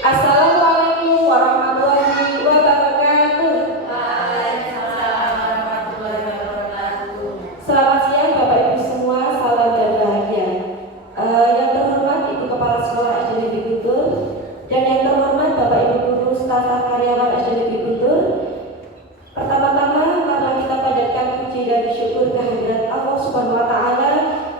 Assalamualaikum warahmatullahi wabarakatuh. Waalaikumsalam warahmatullahi wabarakatuh. Selamat siang Bapak Ibu semua, salam dan bahagia. Yang terhormat Ibu Kepala Sekolah SD Negeri Guntur dan yang terhormat Bapak Ibu guru staf karyawan SD Negeri Guntur. Pertama-tama marilah kita panjatkan puji dan syukur kehadirat Allah Subhanahu wa taala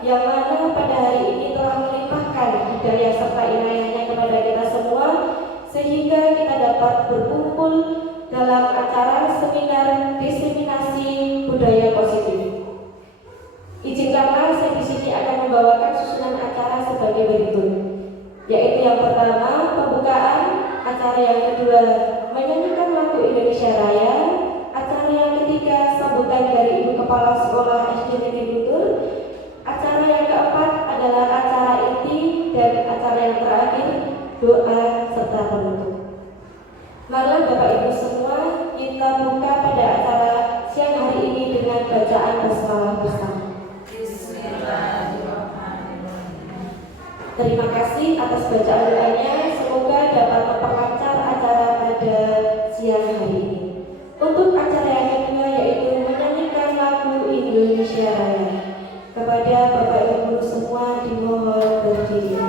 yang mana pada hari ini telah melimpahkan hidayah serta inayahnya kepada kita semua sehingga kita dapat berkumpul dalam acara seminar diseminasi budaya positif. Izinkanlah saya di sini akan membawakan susunan acara sebagai berikut, yaitu yang pertama pembukaan, acara yang kedua menyanyikan lagu Indonesia Raya, acara yang ketiga sambutan dari Ibu Kepala Sekolah SD Negeri Guntur, acara yang keempat adalah acara inti, dan acara yang terakhir doa serta penutup. Marilah Bapak Ibu semua kita buka pada acara siang hari ini dengan bacaan basmalah bersama. Bismillahirrahmanirrahim. Terima kasih atas bacaan doanya, semoga dapat memperlancar acara pada siang hari ini. Untuk acara yang kedua yaitu menyanyikan lagu Indonesia Raya. Kepada Bapak Ibu guru semua dimohon berdiri.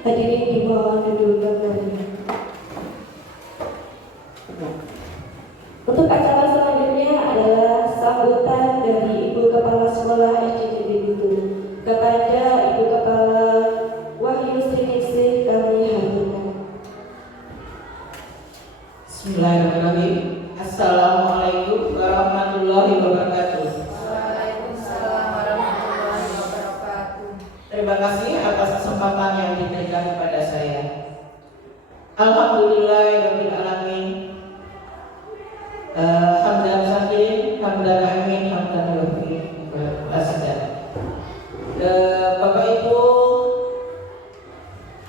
Hadirin dimohon duduk kembali. Untuk acara selanjutnya adalah sambutan dari Ibu Kepala Sekolah SD Negeri Guntur. Kepada Ibu Kepala Wahyu Sriningsih kami haturkan. Bismillahirrahmanirrahim. Assalamualaikum warahmatullahi wabarakatuh. Waalaikumsalam warahmatullahi wabarakatuh. Terima kasih atas kesempatan yang diberikan kepada saya. Alhamdulillahirabbil alamin. Hamdan syakirin, hamdan amin, hamdan yuhyi asdan. Bapak Ibu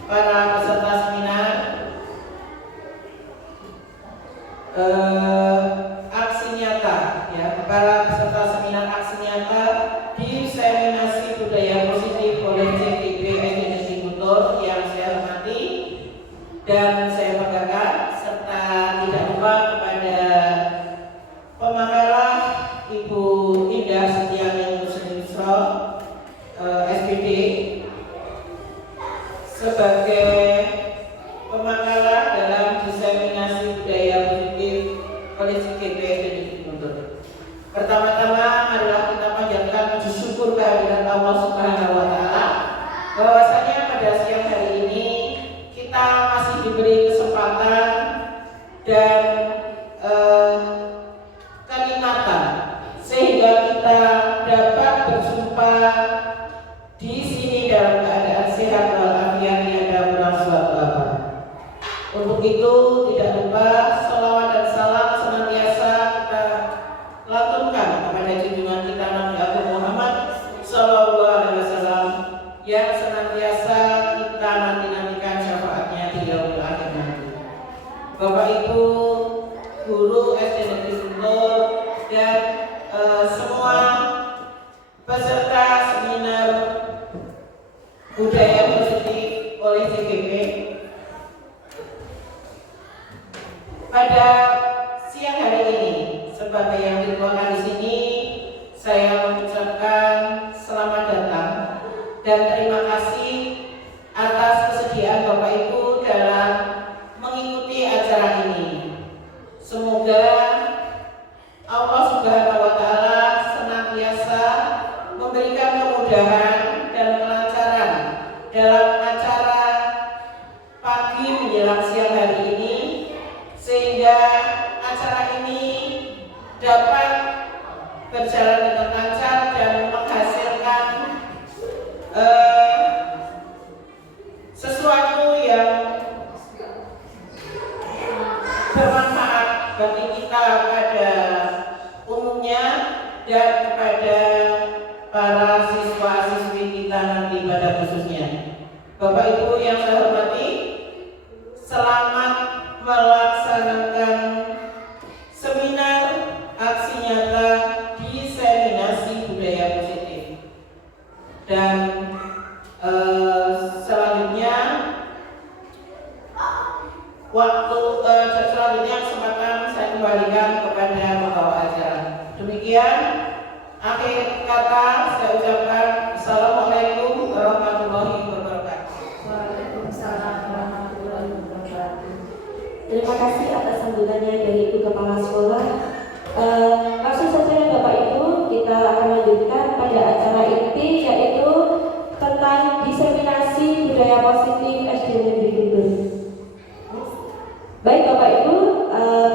para peserta seminar, aksi nyata ya, para peserta seminar aksi nyata diseminasi budaya positif oleh CTB SD Negeri Guntur yang saya hormati dan saya banggakan, serta tidak lupa kepada pemakalah Ibu Indah Setiani Muslimisro SPD sebagai pemakalah dalam diseminasi budaya positif oleh CTB SD Negeri Guntur. Pertama-tama marilah kita panjatkan puji syukur kehadirat Allah Subhanahu wa taala bahwasanya pada siang hari ini kita masih diberi kesempatan dan kenikmatan sehingga kita dapat berjumpa sebagai yang dituakan di sini, saya mengucapkan selamat datang dan terima kasih atas kesediaan Bapak Ibu dalam mengikuti acara ini. Semoga Allah Subhanahu wa Ta'ala senantiasa memberikan kemudahan dan kelancaran dalam acara pagi menjelang siang hari ini, sehingga acara ini dapat berjalan dengan lancar dan menghasilkan sesuatu yang bermanfaat bagi kita pada umumnya dan kepada para siswa-siswi kita nanti pada khususnya. Bapak Ibu yang saya hormati, selamat melaksanakan seminar aksi nyata diseminasi budaya positif. Dan selanjutnya kesempatan saya kembalikan kepada pembawa acara. Demikian akhir kata saya ucapkan Assalamualaikum warahmatullahi wabarakatuh. Waalaikumsalam warahmatullahi wabarakatuh. Terima kasih atas sambutannya dari Ibu Kepala Sekolah. Langsung saja Bapak Ibu, kita akan lanjutkan pada acara inti, yaitu tentang diseminasi budaya positif SD Negeri Guntur. Baik Bapak Ibu,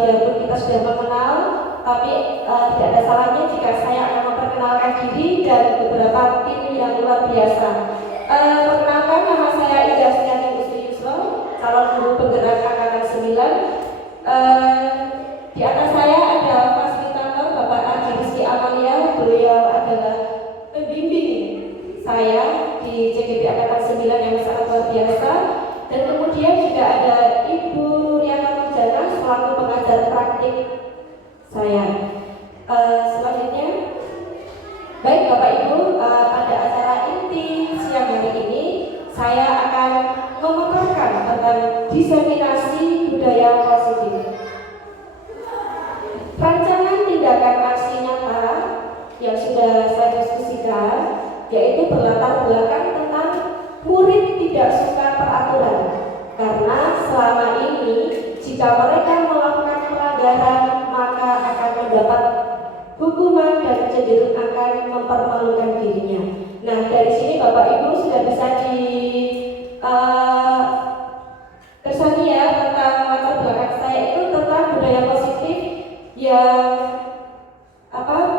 biarpun kita sudah mengenal, tapi tidak ada salahnya jika saya akan memperkenalkan diri dan beberapa tim yang luar biasa. Perkenalkan, nama saya Ida Setiani Gusti Yusro, calon guru penggerak angkatan 9. Di atas saya ada fasilitator Bapak Haji Rizky Amalia, beliau adalah pembimbing saya di CGP angkatan 9 yang sangat luar biasa. Dan kemudian juga ada Ibu Nuriana Mujana selaku pengajar praktik saya. Selanjutnya, baik Bapak Ibu, pada acara inti siang hari ini saya akan memaparkan tentang diseminasi budaya positif. Rancangan tindakan aksi nyata yang sudah saya diskusikan yaitu berlatar belakang tentang murid tidak suka peraturan, karena selama ini jika mereka melakukan pelanggaran maka akan mendapat hukuman dan cenderung akan mempermalukan dirinya. Nah, dari sini Bapak Ibu sudah bisa tersani ya tentang latar belakang saya itu tentang budaya positif yang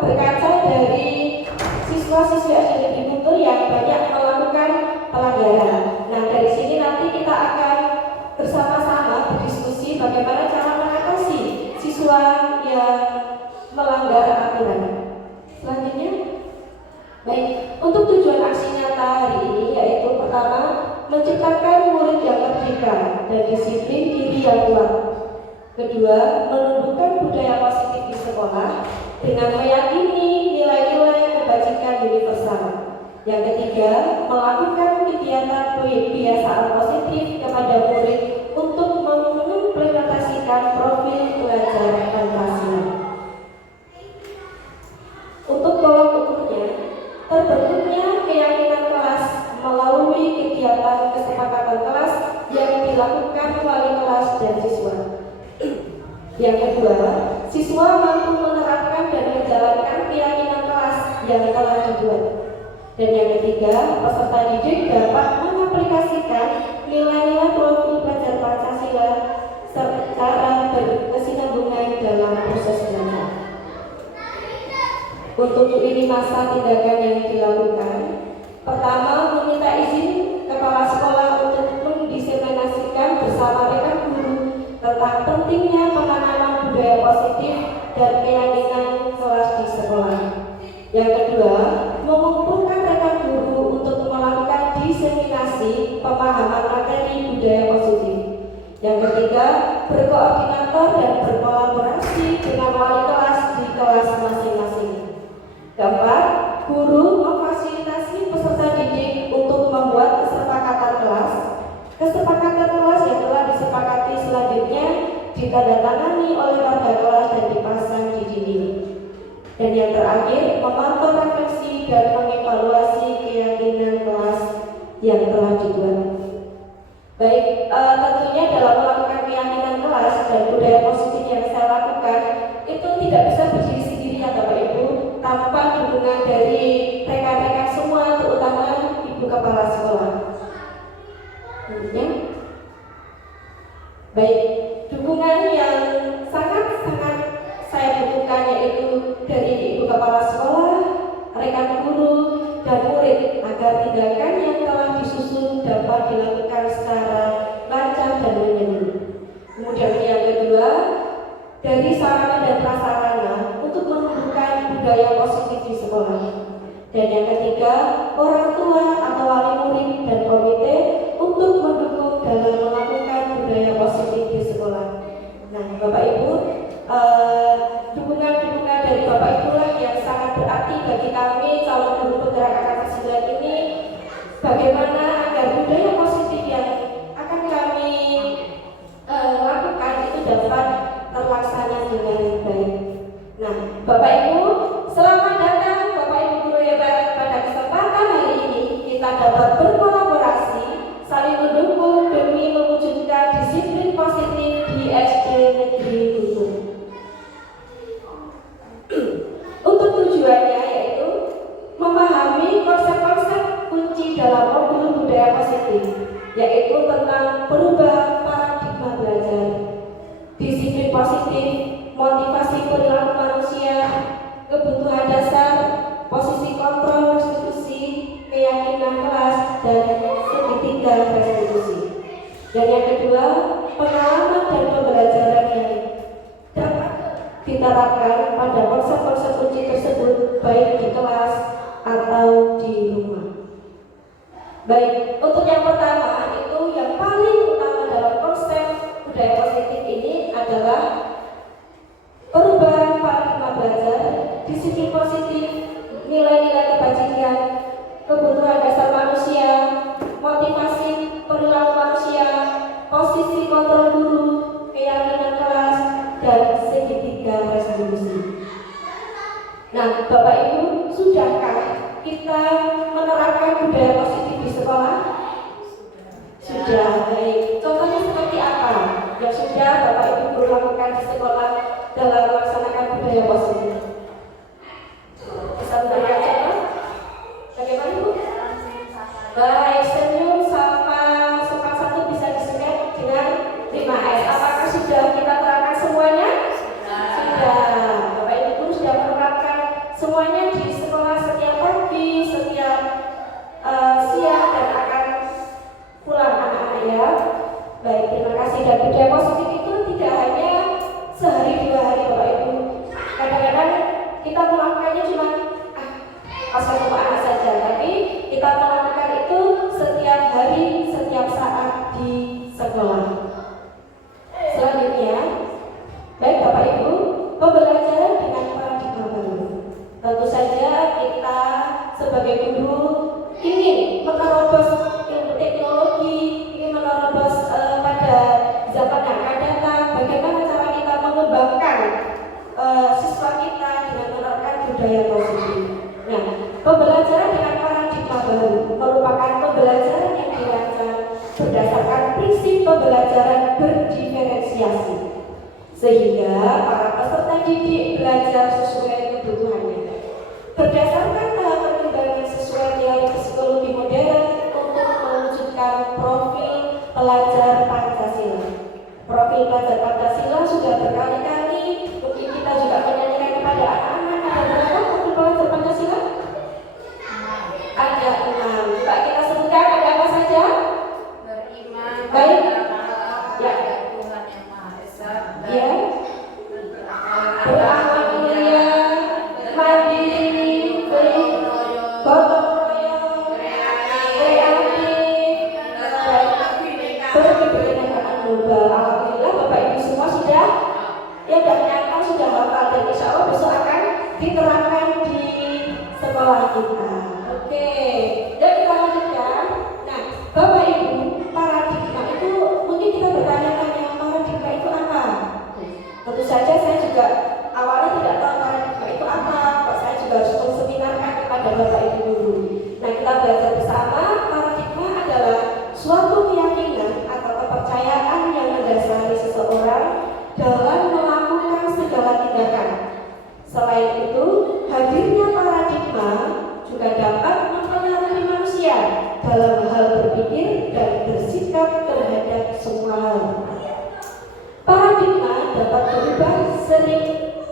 berkaca dari siswa-siswi SD Negeri Guntur yang banyak melakukan pelanggaran. Nah, dari sini nanti kita akan bersama-sama berdiskusi bagaimana cara mengatasi siswa yang melanggar aturan. Selanjutnya, baik, untuk tujuan aksi nyata hari ini yaitu pertama, menciptakan murid yang merdeka dan disiplin diri yang kuat. Kedua, menumbuhkan budaya positif di sekolah dengan meyakini nilai-nilai kebajikan universal. Yang ketiga, melakukan kegiatan kebiasaan positif kepada murid untuk mengimplementasikan profil belajar Pancasila. Untuk tolak ukurnya, terbentuknya keyakinan kelas melalui kegiatan kesepakatan kelas yang dilakukan wali kelas dan siswa. Yang kedua, siswa mampu menerapkan dan menjalankan keyakinan kelas yang telah dibuat. Dan yang ketiga, peserta didik dapat mengaplikasikan nilai-nilai profil belajar Pancasila secara berkesinambungan dalam proses belajar. Untuk ini masa tindakan yang dilakukan, pertama, meminta izin kepala sekolah untuk mendiseminasikan bersama rekan guru tentang pentingnya penanaman budaya positif dan keyakinan kelas di sekolah. Yang kedua, mengumpulkan rekan guru untuk melakukan diseminasi pemahaman materi budaya positif. Yang ketiga, berkoordinator dan berkolaborasi dengan wali kelas di kelas masing-masing. Keempat, guru memfasilitasi peserta didik untuk membuat kesepakatan kelas. Kesepakatan kelas yang telah disepakati selanjutnya ditandatangani oleh warga kelas dan dipasang di dinding. Dan yang terakhir, memantau refleksi dan mengevaluasi keyakinan kelas yang telah dibuat. Baik, tentunya dalam melakukan keyakinan kelas dan budaya positif yang saya lakukan itu tidak bisa berdiri sendiri ya Bapak Ibu, tanpa dukungan dari rekan-rekan semua, terutama Ibu Kepala Sekolah. Ya. Baik, dukungan yang sangat-sangat saya butuhkan yaitu dari Ibu Kepala Sekolah, rekan guru, dan murid agar tindakan yang telah disusun dapat dilakukan secara lancar dan menyeluruh. Kemudian yang kedua, dari sarana dan prasarana untuk menumbuhkan budaya positif di sekolah. Dan yang ketiga, orang tua atau wali murid dan komite untuk mendukung dalam melakukan budaya positif di sekolah. Nah, Bapak Ibu, dukungan-dukungan dari Bapak Ibu lah yang sangat berarti bagi kami calon guru penggerak angkatan 9 ini, bagaimana agar budaya positif yang akan kami lakukan itu dapat terlaksana dengan baik. Nah, Bapak Ibu, selamat datang Bapak Ibu guru hebat. Pada kesempatan hari ini kita dapat berkolaborasi, saling mendukung demi mewujudkan disiplin positif di SD Negeri Guntur. Untuk tujuannya yaitu memahami konsep-konsep kunci dalam modul budaya positif, yaitu tentang perubahan paradigma belajar, disiplin positif, motivasi perilaku manusia, kebutuhan dasar, posisi kontrol restitusi, keyakinan kelas, dan segitiga restitusi. Dan yang kedua, pengalaman dan pembelajaran yang dapat diterapkan pada konsep-konsep kunci tersebut baik di kelas atau di rumah. Baik, untuk yang pertama itu yang paling utama dalam konsep budaya positif ini adalah perubahan paradigma belajar, disiplin positif, nilai-nilai kebajikan, kebutuhan dasar manusia, motivasi perilaku manusia, posisi kontrol guru, keyakinan kelas, dan segitiga restitusi. Nah, Bapak Ibu, sudahkah kita menerapkan budaya positif di sekolah? Sudah. Baik. Contohnya seperti apa yang sudah Bapak Ibu lakukan di sekolah dalam melaksanakan budaya positif? Bisa memberikan contoh? Bagaimana Bu? Baik, senyum sama sopan santun bisa disingkat dengan 5S. Apakah sudah kita terapkan semuanya? Sudah. Bapak Ibu guru sudah menerapkan semuanya di sekolah setiap pagi, setiap siang, dan akan pulang anak-anak ya. Baik, terima kasih. Dan budaya positif itu tidak hanya sehari 2 hari Bapak Ibu. Kadang-kadang kita melakukannya cuma pas ketemu anak saja, tapi kita melakukan itu setiap hari, setiap saat di sekolah. Selanjutnya, baik Bapak Ibu, pembelajaran dengan paradigma baru. Tentu saja kita sebagai guru ingin menerobos ilmu teknologi, ingin menerobos pada zaman yang akan datang. Bagaimana cara kita mengembangkan siswa kita dengan menerapkan budaya positif. Nah, pembelajaran dengan paradigma baru merupakan pembelajaran yang dirancang berdasarkan prinsip pembelajaran berdiferensiasi, sehingga para peserta didik belajar sesuai kebutuhannya berdasarkan tahap perkembangan sesuai teori psikologi modern untuk mewujudkan profil pelajar Pancasila. Profil pelajar Pancasila sudah berkali-kali mungkin kita juga menyanyikan kepada anak-anak. Ada berapa profil pelajar Pancasila? Ada 6. Coba kita sebutkan ada apa saja? Beriman Baik. ya. Tuhan yang Maha Esa. Ya. Beramal mulia, mandiri, gotong royong, kreatif, berkebinekaan global. Alhamdulillah Bapak Ibu semua sudah menyangka, sudah hafal, dan insya Allah besok akan diterapkan di sekolah kita. Oke, dan kita lanjutkan. Nah, Bapak Ibu, paradigma itu mungkin kita bertanya-tanya, paradigma itu apa? Tentu saja saya juga awalnya tidak tahu paradigma itu apa. Bapak Ibu guru. Nah, kita belajar bersama. Paradigma adalah suatu keyakinan atau kepercayaan yang mendasari seseorang dalam melakukan segala tindakan. Selain itu, hadirnya paradigma juga dapat mempengaruhi manusia dalam hal berpikir dan bersikap terhadap semua hal. Paradigma dapat berubah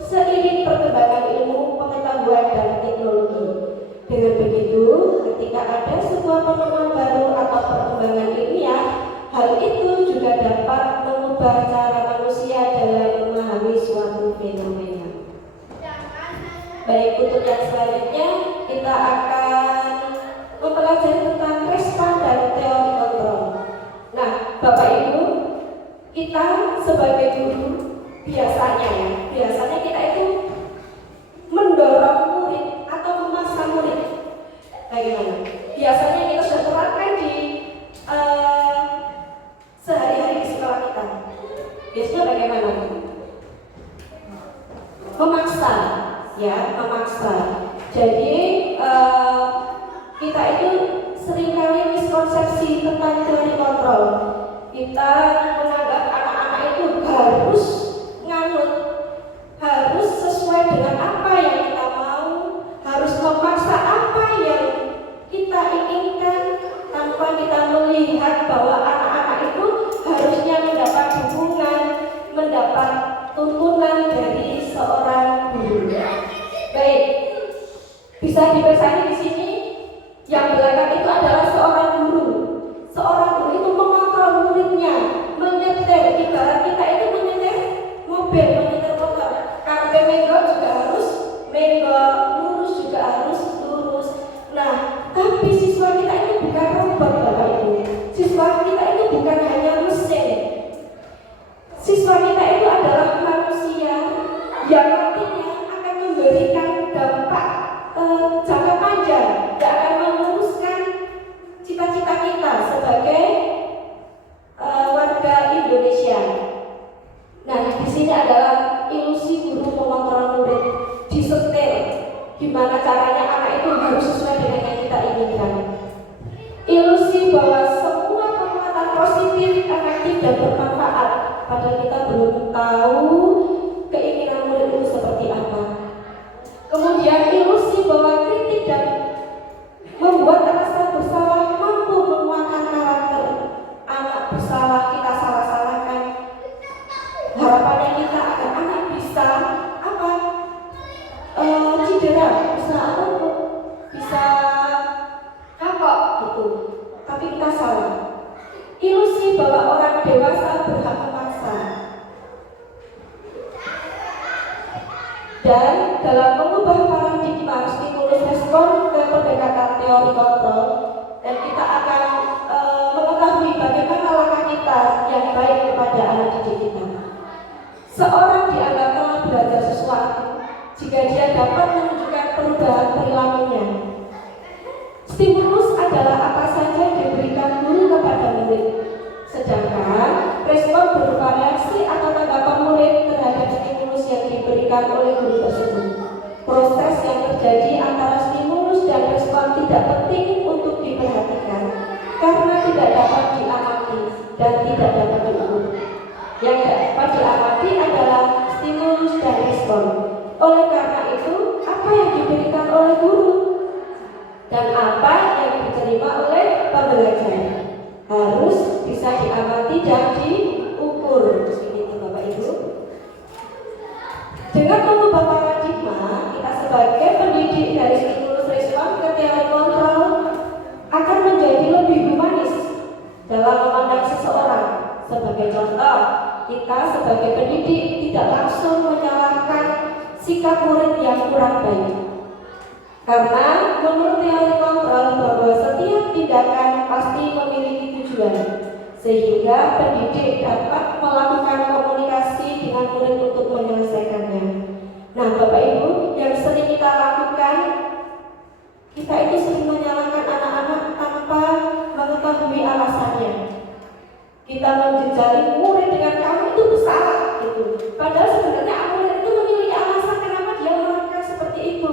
seiring perkembangan ilmu, pengetahuan, dan teknologi. Dengan begitu, ketika ada sebuah penemuan baru atau perkembangan ilmiah, hal itu juga dapat mengubah cara manusia dalam memahami suatu fenomena. Baik, untuk yang selanjutnya kita akan mempelajari tentang respon dan teori kontrol. Nah, Bapak Ibu, kita sebagai guru biasanya kita itu mendorong murid atau memaksa murid. Bagaimana? Biasanya kita sudah terapkan di sehari-hari di sekolah kita. Biasanya bagaimana? Memaksa. Jadi kita itu seringkali miskonsepsi tentang teori kontrol. Kita menganggap anak-anak itu harus nganut, harus sesuai dengan apa yang kita mau, harus memaksa apa yang kita inginkan tanpa kita melihat bahwa anak-anak itu harusnya mendapat dukungan, mendapat tuntunan dari seorang guru. Baik, bisa dibacakan di sini. Yang belakang itu adalah seorang guru. Seorang guru itu mengontrol muridnya, menyetir. Ibarat kita itu menyetir mobil, menyetir motor. Karena menggok juga harus menggok, lurus juga harus lurus. Nah, tapi siswa kita itu bukan robot, Bapak Ibu. Siswa kita itu bukan hanya mesin. Siswa kita itu adalah manusia yang nantinya akan memberikan dampak jangka panjang, yang akan meluruskan cita-cita kita sebagai warga Indonesia. Nah, di sini adalah ilusi guru mengontrol murid, disetir gimana caranya anak itu harus sesuai dengan yang kita inginkan. Ilusi bahwa semua kekuatan positif, efektif, dan bermanfaat, padahal kita belum tahu keinginan murid itu seperti apa. Kemudian ilusi bahwa kritik dan membuat rasa bersalah mampu menguatkan karakter. Anak bersalah, kita salah-salahkan. Harapannya kita agar anak bisa cedera, bisa kapok gitu. Tapi kita salah. Ilusi bahwa orang dewasa berhak memaksa. Dan dalam mengubah paradigma stimulus respon ke pendekatan teori kontrol, dan kita akan mengetahui bagaimana langkah kita yang baik kepada anak didik kita. Seorang dianggap telah belajar sesuatu jika dia dapat menunjukkan perubahan perilakunya. Stimulus adalah apa saja yang diberikan guru kepada murid, sedangkan respon berupa reaksi atau tanggapan murid terhadap stimulus yang diberikan oleh guru tersebut. Proses yang terjadi antara stimulus dan respon tidak penting untuk diperhatikan karena tidak dapat diamati dan tidak dapat diukur. Yang dapat diamati adalah stimulus dan respon. Oleh karena itu, apa yang diberikan oleh guru dan apa yang diterima oleh pembelajar harus bisa diamati dan diukur. Begitu Bapak Ibu. Dengan mengubah paradigma, kita sebagai pendidik dari stimulus respon ke teori kontrol akan menjadi lebih humanis dalam memandang seseorang. Sebagai contoh, kita sebagai pendidik tidak langsung menyalahkan sikap murid yang kurang baik. Karena menurut teori kontrol bahwa setiap tindakan pasti memiliki tujuan, sehingga pendidik dapat melakukan komunikasi dengan murid untuk menyelesaikannya. Nah, Bapak Ibu, yang sering kita lakukan, kita itu sering menyalahkan anak-anak tanpa mengetahui alasannya. Kita menjejali murid dengan kamu itu bersalah gitu. Padahal sebenarnya murid itu memiliki alasan kenapa dia melakukan seperti itu.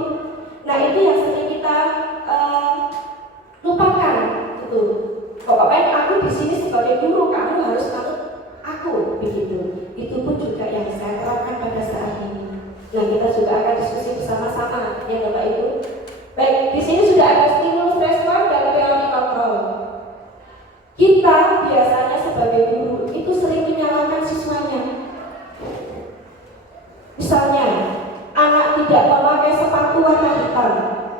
Nah, itu yang sering kita Oke Bapak Ibu. Baik, di sini sudah ada stimulus respon dan teori kontrol. Kita biasanya sebagai guru itu sering menyalahkan siswanya. Misalnya, anak tidak memakai sepatu warna hitam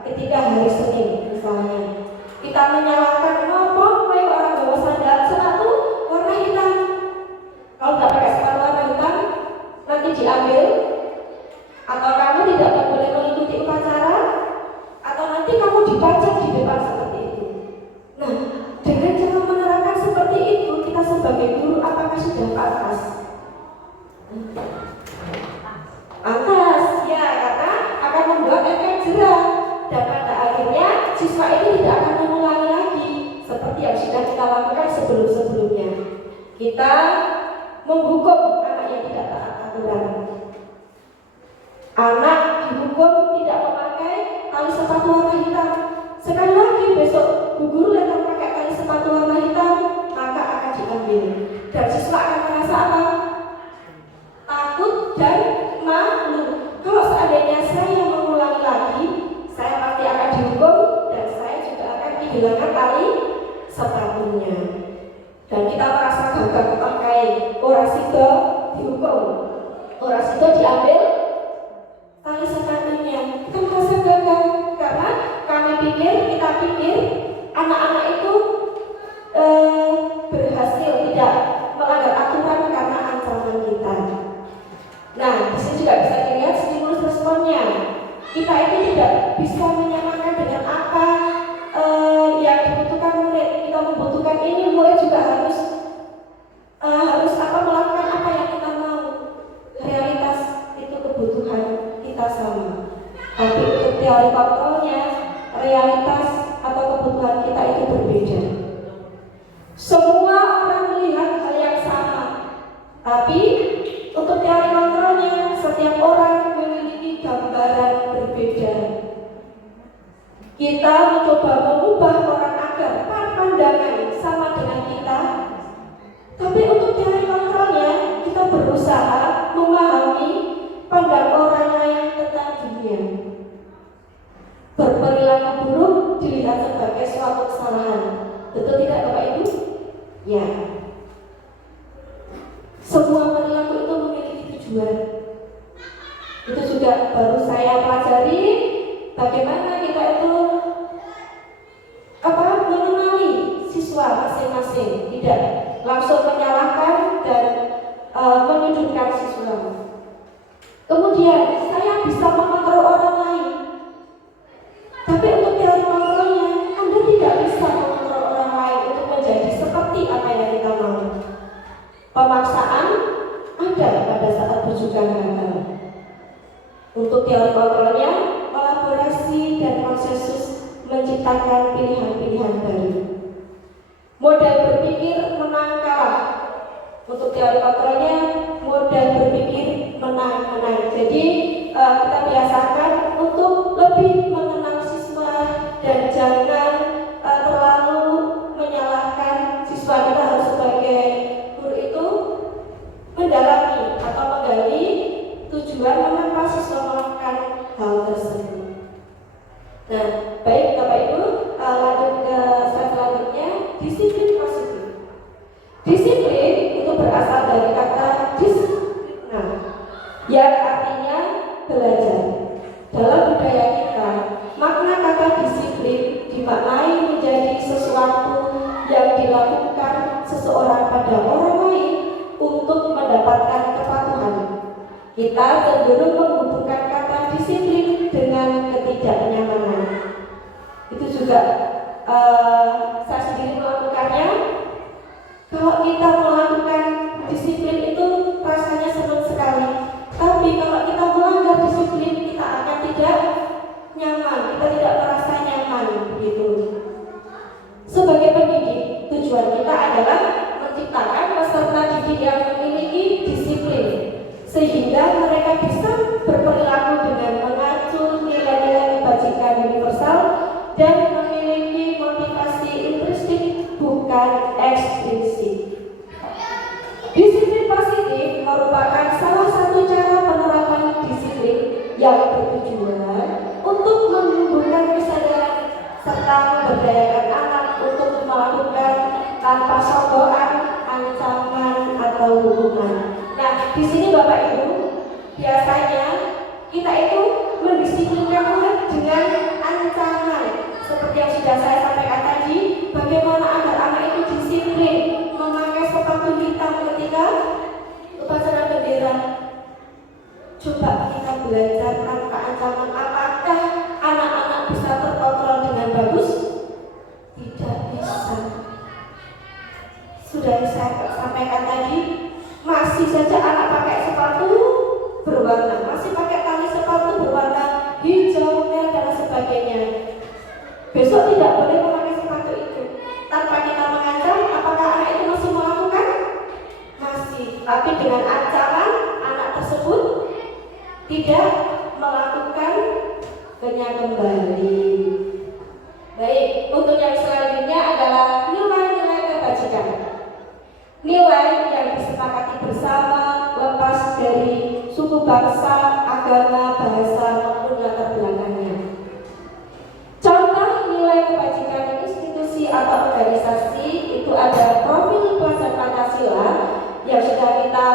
ketika hari Senin misalnya. Kita menyalahkan, ngomong orang bawa sandal sepatu warna hitam. Kalau tidak pakai sepatu warna hitam, nanti diambil. Atau kamu tidak boleh mengikuti upacara, atau nanti kamu dibajak di depan seperti itu. Nah, dengan cara menerapkan seperti itu, kita sebagai guru apakah sudah pantas? Pantas, ya, karena akan membuat efek jerah. Dan pada akhirnya siswa itu tidak akan mengulangi lagi seperti yang sudah kita lakukan sebelum-sebelumnya. Kita menghukum anak yang tidak taat aturan. Anak dihukum tidak memakai tali sepatu warna hitam. Sekali lagi besok bu guru datang pakai tali sepatu warna hitam, maka akan diambil. Dan siswa akan merasa apa? Takut dan malu. Kalau seandainya saya mengulangi lagi, saya pasti akan dihukum dan saya juga akan kehilangan tali sepatunya. Dan kita merasa gagal pakai orasido dihukum, orasido diambil tali sepatunya. Kita merasa gagal karena kita pikir anak-anak itu berhasil tidak melanggar aturan karena ancaman kita. Nah, di sini juga bisa dilihat stimulus responnya. Kita itu tidak bisa menyamakan dengan apa yang dibutuhkan murid. Kita membutuhkan ini, murid juga harus melakukan apa yang kita mau. Realitas itu kebutuhan kita sama. Tapi untuk teori kontrolnya, realitas atau kebutuhan kita itu berbeda. Semua orang melihat hal yang sama, tapi untuk teori kontrolnya, setiap orang memiliki gambaran berbeda. Kita mencoba mengubah orang agar pandangan sama dengan kita, tapi untuk teori kontrolnya, kita berusaha memahami pandang orang lain tentang dunia. Berperilaku buruk dilihat sebagai suatu kesalahan. Betul tidak Bapak Ibu? Ya. Semua perilaku itu memiliki tujuan. Itu juga baru saya pelajari bagaimana kita itu mengenali siswa masing-masing, tidak langsung menyalahkan dan menyudutkan siswa. Kemudian saya bisa mengontrol orang lain, tapi untuk teori kontrolnya Anda tidak bisa mengontrol orang lain untuk menjadi seperti apa yang kita mau. Pemaksaan ada pada saat rujukan gagal. Untuk teori kontrolnya, kolaborasi dan konsensus menciptakan pilihan-pilihan baru. Model berpikir menang kalah. Untuk teori kontrolnya, model berpikir menang-menang. Jadi kita biasakan untuk lebih mengenal siswa dan jangan terlalu menyalahkan siswa. Kita harus sebagai guru itu mendalami atau menggali tujuan mengapa siswa melakukan hal tersebut. Nah, baik Bapak Ibu, lanjut ke slide selanjutnya, disiplin positif. Disiplin itu berasal dari kata disiplina, yang artinya belajar. Dalam budaya kita, makna kata disiplin dimaknai menjadi sesuatu yang dilakukan seseorang pada orang lain untuk mendapatkan kepatuhan. Kita cenderung menghubungkan kata disiplin dengan ketidaknyamanan. Itu juga saya sendiri melakukannya. Kalau kita melakukan disiplin itu rasanya senang sekali. Tapi kalau kita melanggar disiplin, kita akan tidak nyaman, kita tidak merasa nyaman begitu. Sebagai pendidik, tujuan kita adalah menciptakan peserta didik yang memiliki disiplin, sehingga mereka bisa berperilaku dengan mengacu nilai-nilai kebajikan universal dan memiliki motivasi intrinsik bukan eksplisit. Disiplin positif merupakan salah satu cara penerapan disiplin yang bertujuan untuk memberdayakan anak untuk melakukan tanpa sogokan, ancaman atau hukuman. Nah, di sini Bapak Ibu, biasanya kita itu mendisiplinkan murid dengan ancaman. Seperti yang sudah saya sampaikan tadi, bagaimana agar anak itu disiplin memakai sepatu hitam ketika upacara bendera. Coba kita belajar tanpa ancaman. Apakah anak-anak bisa terkontrol dengan bagus? Tidak bisa. Sudah saya sampaikan tadi, masih saja anak pakai sepatu berwarna, masih pakai tali sepatu berwarna hijau, merah dan sebagainya. Besok tidak boleh memakai sepatu itu. Tanpa kita mengancam, apakah anak itu masih melakukan? Masih. Tapi dengan ancaman, anak tersebut tidak melakukan kembali. Baik, untuk yang selanjutnya adalah nilai-nilai kebajikan. Nilai yang disepakati bersama lepas dari suku bangsa, agama, bahasa maupun latar belakangnya. Contoh nilai kebajikan institusi atau organisasi itu ada profil pelajar Pancasila yang sudah kita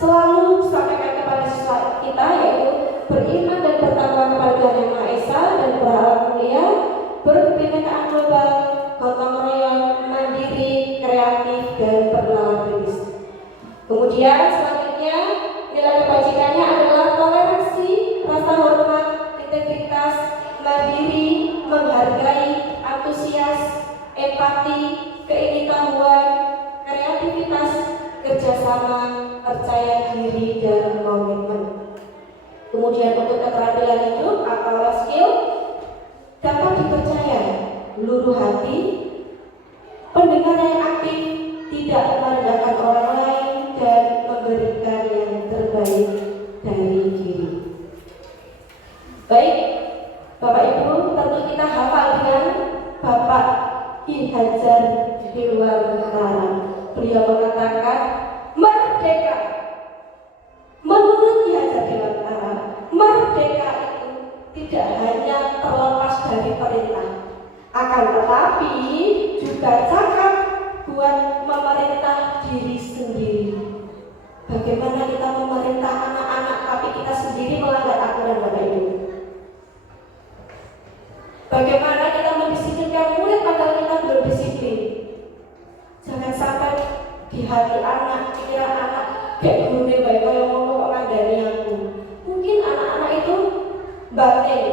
selalu sampaikan kepada siswa kita, yaitu beriman dan bertakwa kepada Tuhan Yang Maha Esa dan berharap mulia, berkebinekaan global, gotong royong, mandiri, kreatif, dan berlawanan. Kemudian selanjutnya nilai kebajikannya adalah toleransi, rasa hormat, integritas, mandiri, menghargai, antusias, empati, keingin-tahuan, kreativitas, kerjasama, percaya diri, dan komitmen. Kemudian untuk keterampilan hidup atau life skill dapat dipercaya, luruh hati, pendengar yang aktif, tidak merendahkan orang lain, dan memberikan yang terbaik dari diri. Baik, Bapak Ibu, tentu kita hafal dengan Bapak Ki Hajar Dewantara. Beliau mengatakan merdeka. Menurut Ki Hajar Dewantara, merdeka itu tidak hanya terlepas dari perintah, akan tetapi juga cakap buat memerintah diri sendiri. Bagaimana kita memerintah anak-anak tapi kita sendiri melanggar aturan, Bapak Ibu? Bagaimana kita mendisiplinkan murid padahal kita belum disiplin? Jangan sampai di hati anak, pikiran anak, kayak guru baik yang ngomong kok ngandani aku. Mungkin anak-anak itu batin,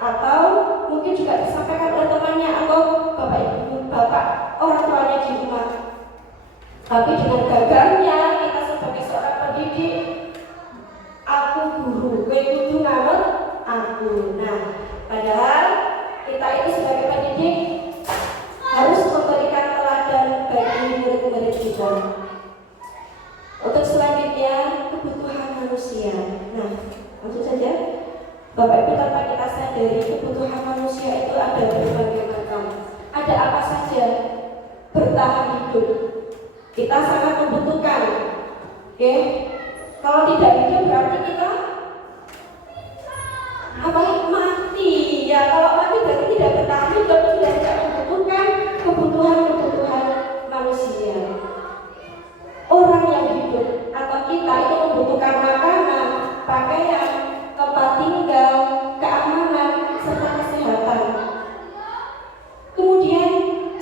atau mungkin juga disampaikan oleh temannya atau bapak ibu, bapak orang tuanya di rumah. Tapi dengan gagalnya kita sebagai seorang pendidik, aku guru, kowe kudu nganut aku. Nah, padahal kita itu sebagai pendidik harus memberikan teladan bagi murid-murid kita. Untuk selanjutnya, kebutuhan manusia. Nah, langsung saja, Bapak Ibu, tanpa kita sadari kebutuhan manusia itu ada berbagai macam. Ada apa saja? Bertahan hidup. Kita sangat membutuhkan. Oke? Kalau tidak hidup berarti kita mati. Ya, kalau mati berarti tidak bertahan hidup, sudah tidak membutuhkan kebutuhan manusia. Orang yang hidup atau kita itu membutuhkan makanan, pakaian, tempat tinggal, keamanan, serta kesehatan. Kemudian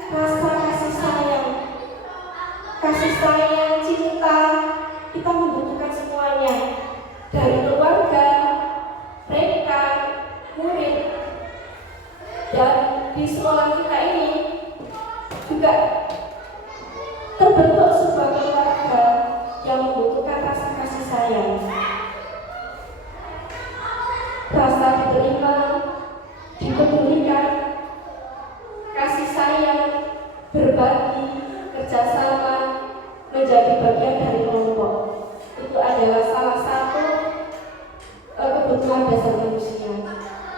rasa kasih sayang, cinta, kita membutuhkan semuanya dari keluarga, mereka, murid, dan di sekolah kita ini juga terbentuk sebuah keluarga yang membutuhkan rasa kasih sayang, rasa diterima, dipedulikan, kasih sayang, berbagi, kerjasama, menjadi bagian dari kelompok. Itu adalah salah satu kebutuhan dasar manusia.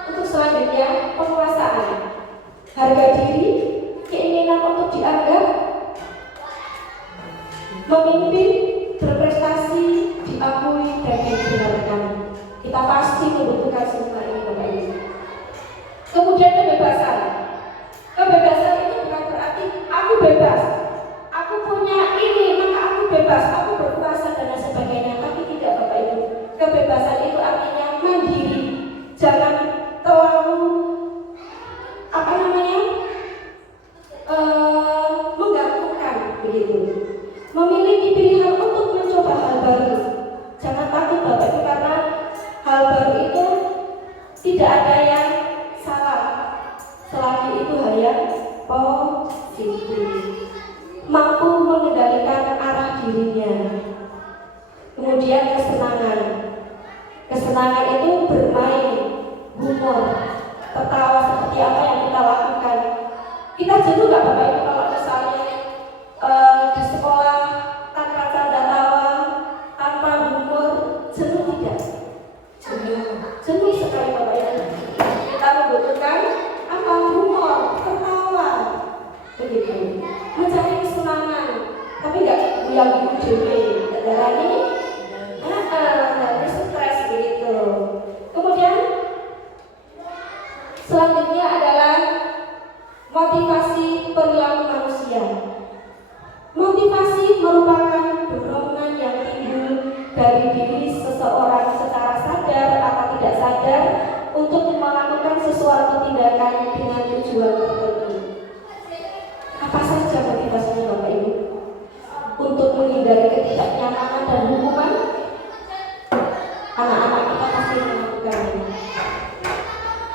Untuk selanjutnya, penguasaan, harga diri, keinginan untuk dianggap, memimpin, berprestasi, diakui, dan didengarkan. Kita pasti membutuhkan semua ini, Bapak Ibu. Kebebasan itu artinya mandiri, jangan terlalu menggantungkan begitu. Memiliki pilihan untuk mencoba hal baru. Jangan takut Bapak Ibu, karena hal baru itu tidak ada yang salah selagi itu hal yang positif. Mampu mengendalikan arah dirinya. Kemudian kesenangan. Kesenangan itu bermain, humor, tertawa seperti apa yang kita lakukan. Kita jenuh nggak Bapak Ibu kalau misalnya di sekolah tanpa canda tawa, tanpa humor, jenuh tidak? Jenuh sekali Bapak Ibu. Kita membutuhkan apa? Humor, tertawa, begitu. Mencari kesenangan, tapi nggak yang dewe, darah ini, nanti stres begitu. Kemudian selanjutnya adalah motivasi perilaku manusia. Motivasi merupakan dorongan yang timbul dari diri seseorang secara sadar atau tidak sadar untuk melakukan sesuatu tindakan dengan tujuan tertentu. Apa saja motivasinya Bapak Ibu? Untuk menghindari ketidaknyamanan dan hukuman? Anak-anak kita pasti melakukannya.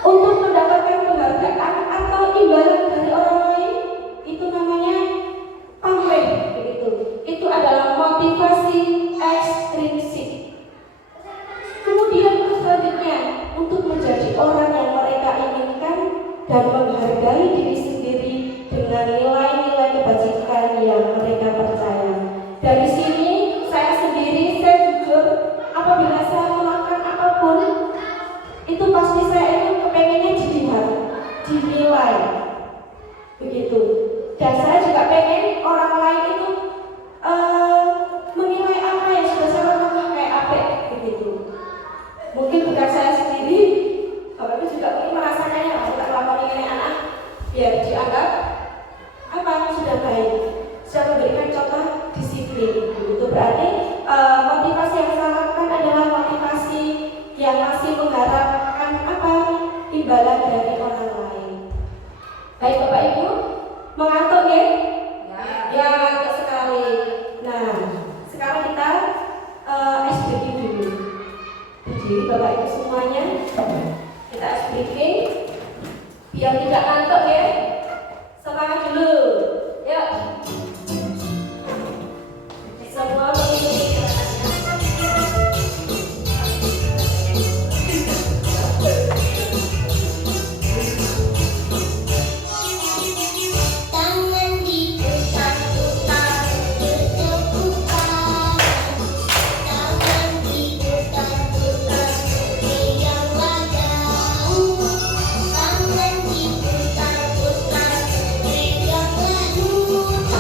Untuk mendapatkan penghargaan atau imbalan dari orang lain, itu namanya pamrih, begitu. Itu adalah motivasi ekstrinsik. Kemudian selanjutnya, untuk menjadi orang yang mereka inginkan dan menghargai diri sendiri dengan nilai-nilai kebajikan yang mereka percaya. Dari sini saya jujur, apabila saya melakukan apapun, itu pasti saya itu kepengennya dilihat, dinilai, begitu. Dan saya juga pengen orang lain itu menilai apa yang sudah saya lakukan kayak apa, begitu. Mungkin bukan saya sendiri, Bapak Ibu juga mungkin merasakannya. Kalau kita melakukan ini anak, biar dianggap apa sudah baik, sudah memberikan contoh disiplin. Itu berarti motivasi yang saya lakukan adalah motivasi yang masih mengharapkan apa imbalan dari orang lain. Baik Bapak Ibu, mengantuk ya? Ya, ngantuk sekali. Nah, sekarang kita SBK dulu. Berdiri Bapak Ibu semuanya. Kita SBK biar tidak ngantuk ya. Semangat dulu. Yuk. Semua mengikuti tangan diputar-putar, bertepuk tangan diputar-putar, goyang wajahmu. Tangan diputar-putar, goyang wajahmu.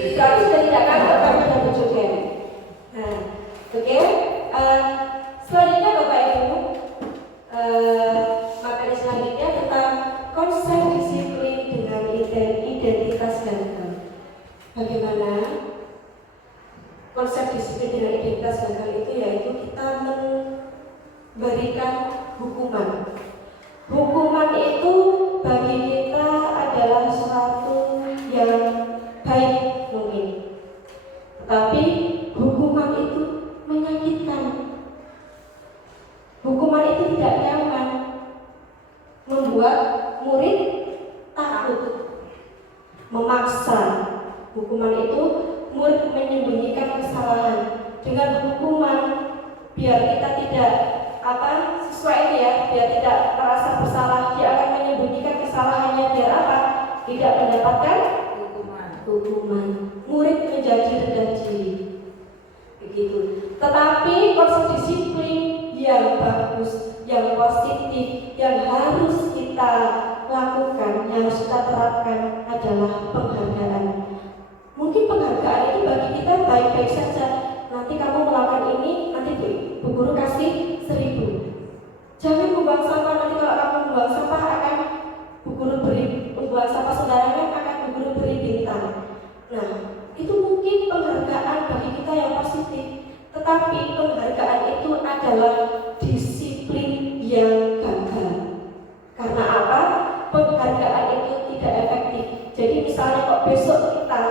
Berarti sudah tidak kantor, tapi sudah berjoget. Nah, oke. Selanjutnya Bapak Ibu, materi selanjutnya tentang konsep disiplin dengan identitas gagal. Bagaimana konsep disiplin dengan identitas gagal itu, yaitu kita memberikan hukuman. Hukuman itu bagi kita adalah sesuatu yang baik mungkin, tetapi hukuman itu menyakitkan. Hukuman itu tidak nyaman, membuat murid takut, memaksa. Hukuman itu murid menyembunyikan kesalahan. Dengan hukuman, biar kita tidak sesuai ya, biar tidak merasa bersalah, dia akan menyembunyikan kesalahannya biar apa? Tidak mendapatkan hukuman. Murid menjadi rendah diri. Begitu. Tetapi konsep disiplin yang bagus, yang positif, yang harus kita lakukan, yang harus kita terapkan adalah penghargaan. Mungkin penghargaan itu bagi kita baik-baik saja. Nanti kamu melakukan ini, nanti Bu Guru kasih 1.000. Jangan membuang sampah, nanti kalau kamu membuang sampah akan Bu Guru beri, membuang sampah sembarangan akan Bu Guru beri bintang. Nah, itu mungkin penghargaan bagi kita yang positif. Tetapi penghargaan itu adalah disiplin yang gagal. Karena apa? Penghargaan itu tidak efektif. Jadi misalnya kok besok kita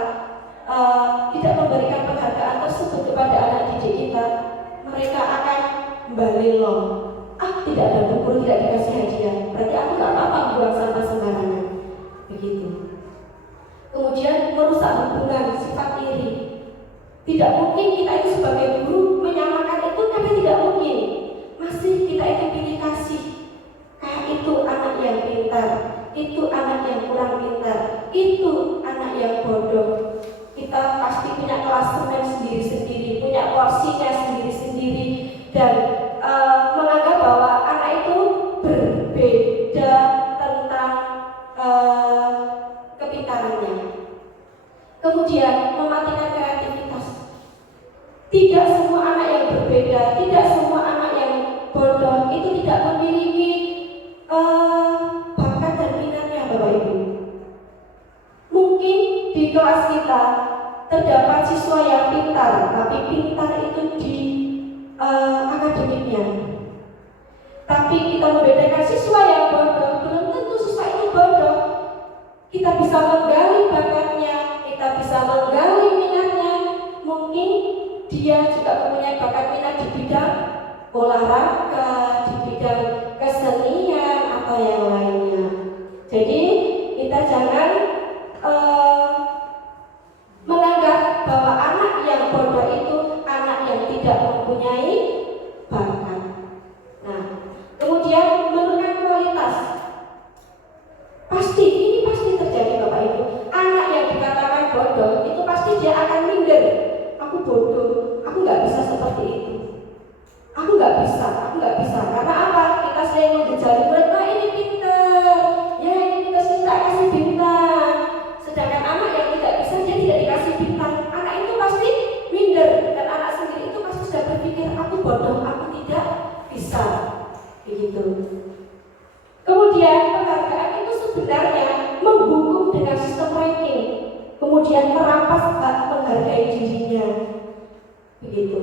tidak memberikan penghargaan tersebut kepada anak didik kita, mereka akan balelo. Tidak ada Bu Guru, tidak dikasih hadiah, berarti aku nggak apa-apa buang sampah sembarangan. Begitu. Kemudian merusak hubungan, sifat iri. Tidak mungkin kita itu sebagai guru menyamakan itu, karena tidak mungkin. Masih kita itu pilih kasih. Kayak itu anak yang pintar, itu anak yang kurang pintar, itu anak yang bodoh. Kita pasti punya klasemen sendiri-sendiri, punya porsinya sendiri-sendiri, dan menganggap bahwa anak itu berbeda tentang kepintarannya. Kemudian mematikan kreativitas. Tidak semua anak yang berbeda, tidak semua anak yang bodoh itu tidak memiliki bakat dan minatnya, Bapak Ibu. Mungkin di kelas kita terdapat siswa yang pintar, tapi pintar itu di akademiknya. Tapi kita membedakan siswa yang bodoh, belum tentu siswa itu bodoh. Kita bisa menggali bakatnya, kita bisa menggali minatnya. Mungkin dia juga mempunyai bakat minat di bidang olahraga, di bidang kesenian atau yang lainnya. Jadi kita jangan menganggap bahwa anak yang bodoh itu anak yang tidak mempunyai bakat. Nah, kemudian menurunkan kualitas. Ini pasti terjadi, Bapak Ibu. Anak yang dikatakan bodoh itu pasti dia akan minder. Aku bodoh, aku nggak bisa seperti itu. Aku nggak bisa. Karena apa? Kita sering menggejali murid, ini pintar, ya ini kita sudah kasih bintang. Sedangkan anak yang tidak bisa, dia tidak dikasih bintang. Anak itu pasti minder, dan anak sendiri itu pasti sudah berpikir, aku bodoh, aku tidak bisa. Begitu. Kemudian penghargaan itu sebenarnya menghukum dengan sistem ranking, kemudian merampas hak menghargai dirinya. Begitu.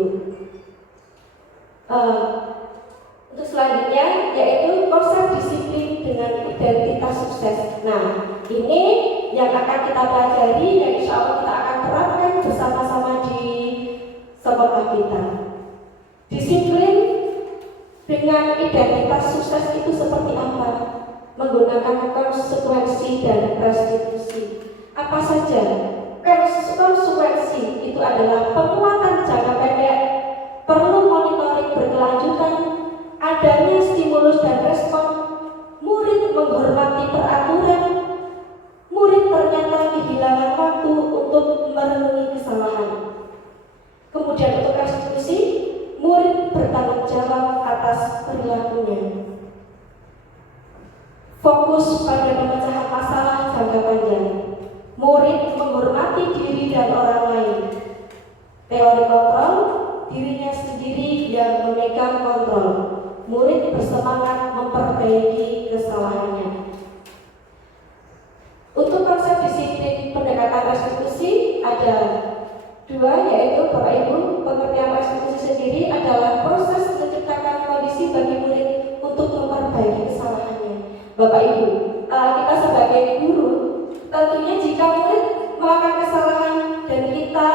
Untuk selanjutnya yaitu konsep disiplin dengan identitas sukses. Nah, ini yang akan kita pelajari dan insya Allah kita akan terapkan bersama-sama di sekolah kita. Disiplin dengan identitas sukses itu seperti apa? Menggunakan konsekuensi dan restitusi. Apa saja? Konsekuensi itu adalah penguatan jangka pendek, perlu monitoring berkelanjutan, adanya stimulus dan respon, murid menghormati peraturan, murid ternyata kehilangan waktu untuk merenungi kesalahan. Kemudian untuk restitusi, murid bertanggung jawab atas perilakunya. Fokus pada pemecahan masalah jangka panjang. Murid menghormati diri dan orang Teori kontrol, dirinya sendiri yang memegang kontrol. Murid bersemangat memperbaiki kesalahannya. Untuk konsep disiplin pendekatan restitusi ada dua, yaitu Bapak Ibu, pengertian restitusi sendiri adalah proses menciptakan kondisi bagi murid untuk memperbaiki kesalahannya. Bapak Ibu, kita sebagai guru, tentunya jika murid melakukan kesalahan dan kita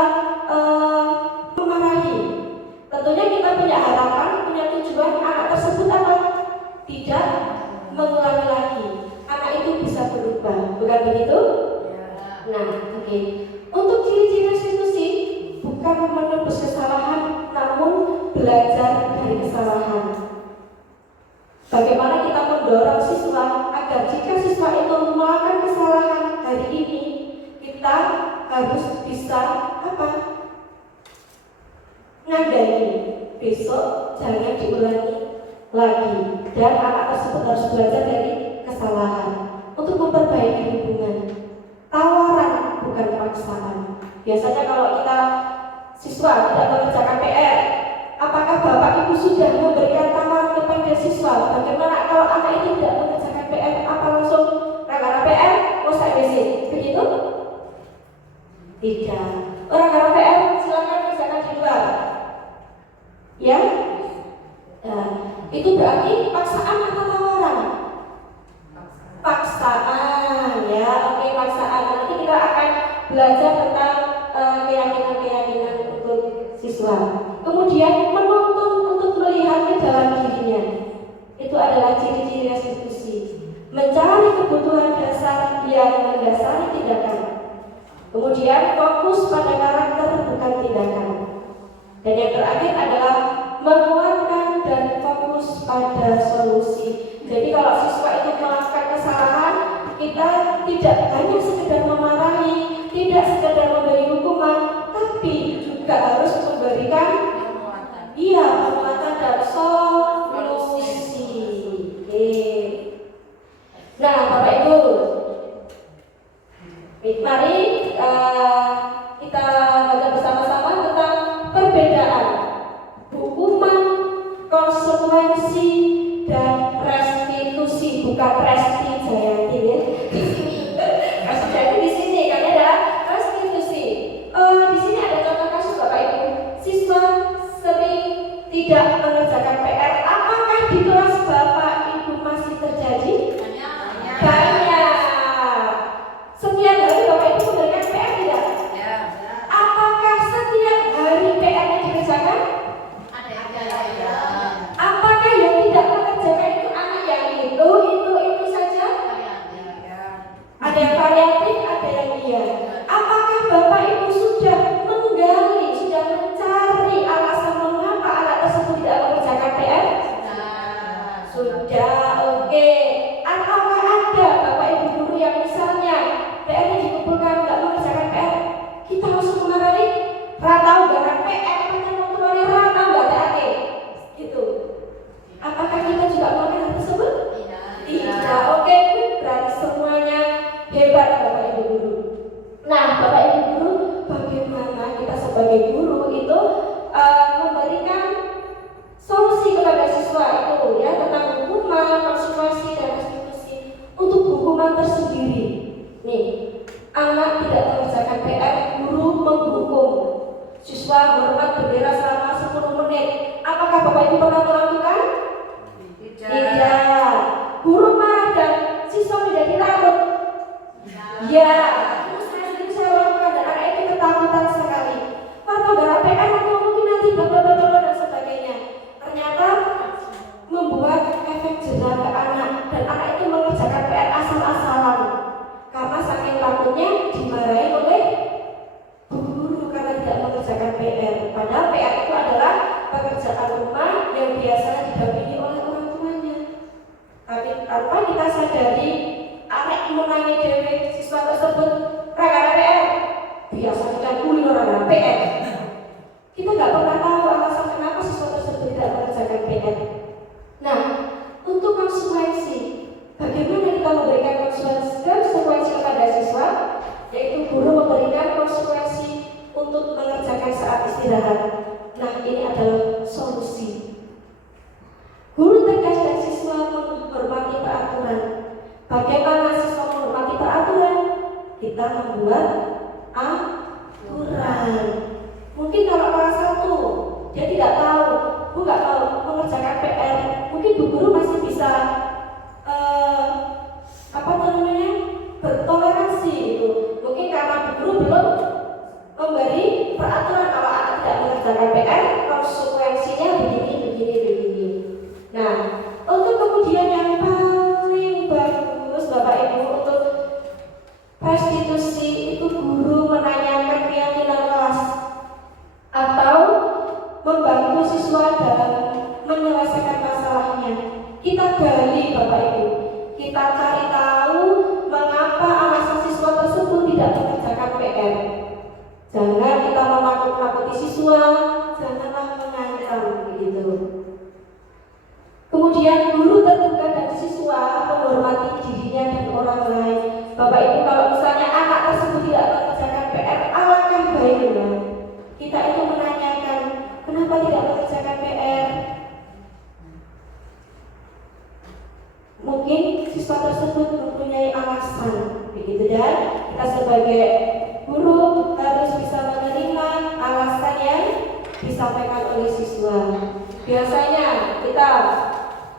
memarahi, tentunya kita punya harapan, punya tujuan anak tersebut apa? Tidak mengulangi lagi. Anak itu bisa berubah, bukan begitu? Nah, oke. Untuk ciri-ciri restitusi bukan menebus kesalahan, namun belajar dari kesalahan. Bagaimana kita mendorong siswa agar jika siswa itu melakukan kesalahan hari ini, kita harus bisa apa? Ngandani besok jangan diulangi lagi, dan anak tersebut harus belajar dari kesalahan untuk memperbaiki hubungan. Tawaran bukan paksaan. Biasanya kalau kita siswa tidak mengerjakan PR, apakah Bapak Ibu sudah memberikan tawaran kepada siswa? Bagaimana kalau anak itu tidak mengerjakan PR? Apa langsung gara-gara PR mau saya WC? Begitu? Tidak. Gara-gara PR silakan kerjakan di luar. Ya? Nah, itu berarti paksaan atau tawaran? Paksaan, ya. Oke, paksaan. Nanti kita akan belajar tentang keyakinan-keyakinan untuk siswa. Kemudian menuntun untuk melihat ke dalam dirinya. Itu adalah ciri-ciri restitusi. Mencari kebutuhan dasar yang mendasari tindakan. Kemudian fokus pada karakter bukan tindakan. Dan yang terakhir adalah menguatkan dan fokus pada solusi. Jadi kalau siswa itu melakukan kesalahan, kita tidak hanya sekedar memarahi, tidak sekedar memberi hukuman, tapi juga harus memberikan penguatan dan solusi. Oke. Nah, Bapak Ibu, mari kita baca bersama-sama tentang perbedaan hukuman, konsekuensi, dan restitusi. Bukan resti Jayanti ya. Di sini, resti Jayanti di sini kan ada restitusi. Di sini ada contoh kasus Bapak Ibu. Siswa sering tidak mengerjakan PR. Apakah di kelas Bapak Ibu masih terjadi? Banyak. Setiap hari Bapak Ibu memberikan PR tidak? Apakah setiap hari PR-nya dikerjakan? Apakah yang tidak mengerjakan itu anak yang itu saja? Ada yang variatif, ada yang iya. Apakah Bapak Ibu sudah menggali, sudah mencari alasan mengapa anak tersebut tidak mengerjakan PR? Sudah, oke. Apakah ada Bapak Ibu guru yang misalnya PR-nya dikumpulkan nggak mengerjakan PR? Kita langsung memarahi, ratau garang PR, kita mau kembali ratau nggak TAT? Gitu. Apakah kita juga melakukan hal tersebut? Tidak. Oke, berarti semuanya hebat Bapak Ibu guru. Nah, Bapak Ibu guru, bagaimana kita sebagai guru itu memberikan solusi kepada siswa itu ya tentang hukuman, konsekuensi, dan restitusi. Untuk hukuman tersendiri, nih, anak tidak mengerjakan PR, guru menghukum siswa hormat bendera selama 10 menit. Apakah Bapak Ibu pernah melakukan? Tidak. Guru marah dan siswa menjadi takut. Ya, itu saya lakukan dan anak itu ketakutan sekali. Atau gara PR atau mungkin nanti blablabla dan sebagainya. Ternyata membuat efek jerah ke anak dan anak itu mengerjakan PR asal-asalan karena saking takutnya dimarahi oleh guru karena tidak mengerjakan PR. Padahal PR itu adalah pekerjaan rumah yang biasanya didampingi oleh orang tuanya. Tapi tanpa kita sadari, anak menangi dewe siswa tersebut gara-gara PR. Biasa kita bully gara-gara PR. Kita nggak pernah tahu alasan kenapa siswa tersebut tidak mengerjakan PR. Nah, untuk konsekuensi, bagaimana kita memberikan konsekuensi kepada siswa? Yaitu guru memberikan konsekuensi untuk mengerjakan saat istirahat. istirahat. Nah, ini adalah solusi. Guru tegas dan siswa menghormati peraturan. Bagaimana siswa menghormati peraturan? Kita membuat aturan. Mungkin kalau kelas 1 dia tidak tahu, Bu nggak tahu mengerjakan PR, mungkin Bu guru masih bisa bertoleransi itu. Mungkin karena Bu guru belum memberi peraturan kalau anak tidak mengerjakan PR, konsekuensinya begini. Nah, untuk kemudian yang paling bagus Bapak Ibu untuk restitusi itu guru menanyakan keyakinan kelas atau membantu siswa dalam menyelesaikan masalahnya. Kita gali Bapak Ibu, kita cari tahu mengapa alasan siswa tersebut tidak mengerjakan PR. Jangan kita menakut-nakuti siswa, janganlah mengancam begitu. Kemudian guru terbuka dan siswa menghormati dirinya dan orang lain. Bapak Ibu, kalau misalnya anak tersebut tidak mengerjakan PR, alangkah baiknya kita itu menanyakan kenapa tidak mengerjakan PR. Mungkin siswa tersebut mempunyai alasan, begitu, dan kita sebagai guru harus bisa menerima alasan yang disampaikan oleh siswa. Biasanya kita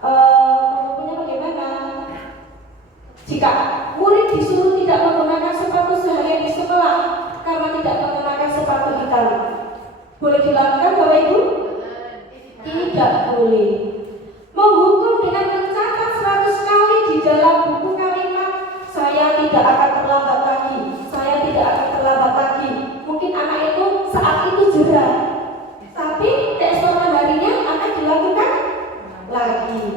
punya bagaimana? Jika murid disuruh tidak menggunakan sepatu seharian di sekolah karena tidak menggunakan sepatu hitam, boleh dilakukan Bapak Ibu? Tidak boleh. Menghukum dengan mencatat 100 kali di dalam buku kalimat, saya tidak akan terlambat lagi, saya tidak akan terlambat lagi. Mungkin anak itu saat itu jerah, tapi keesokan harinya akan dilakukan lagi.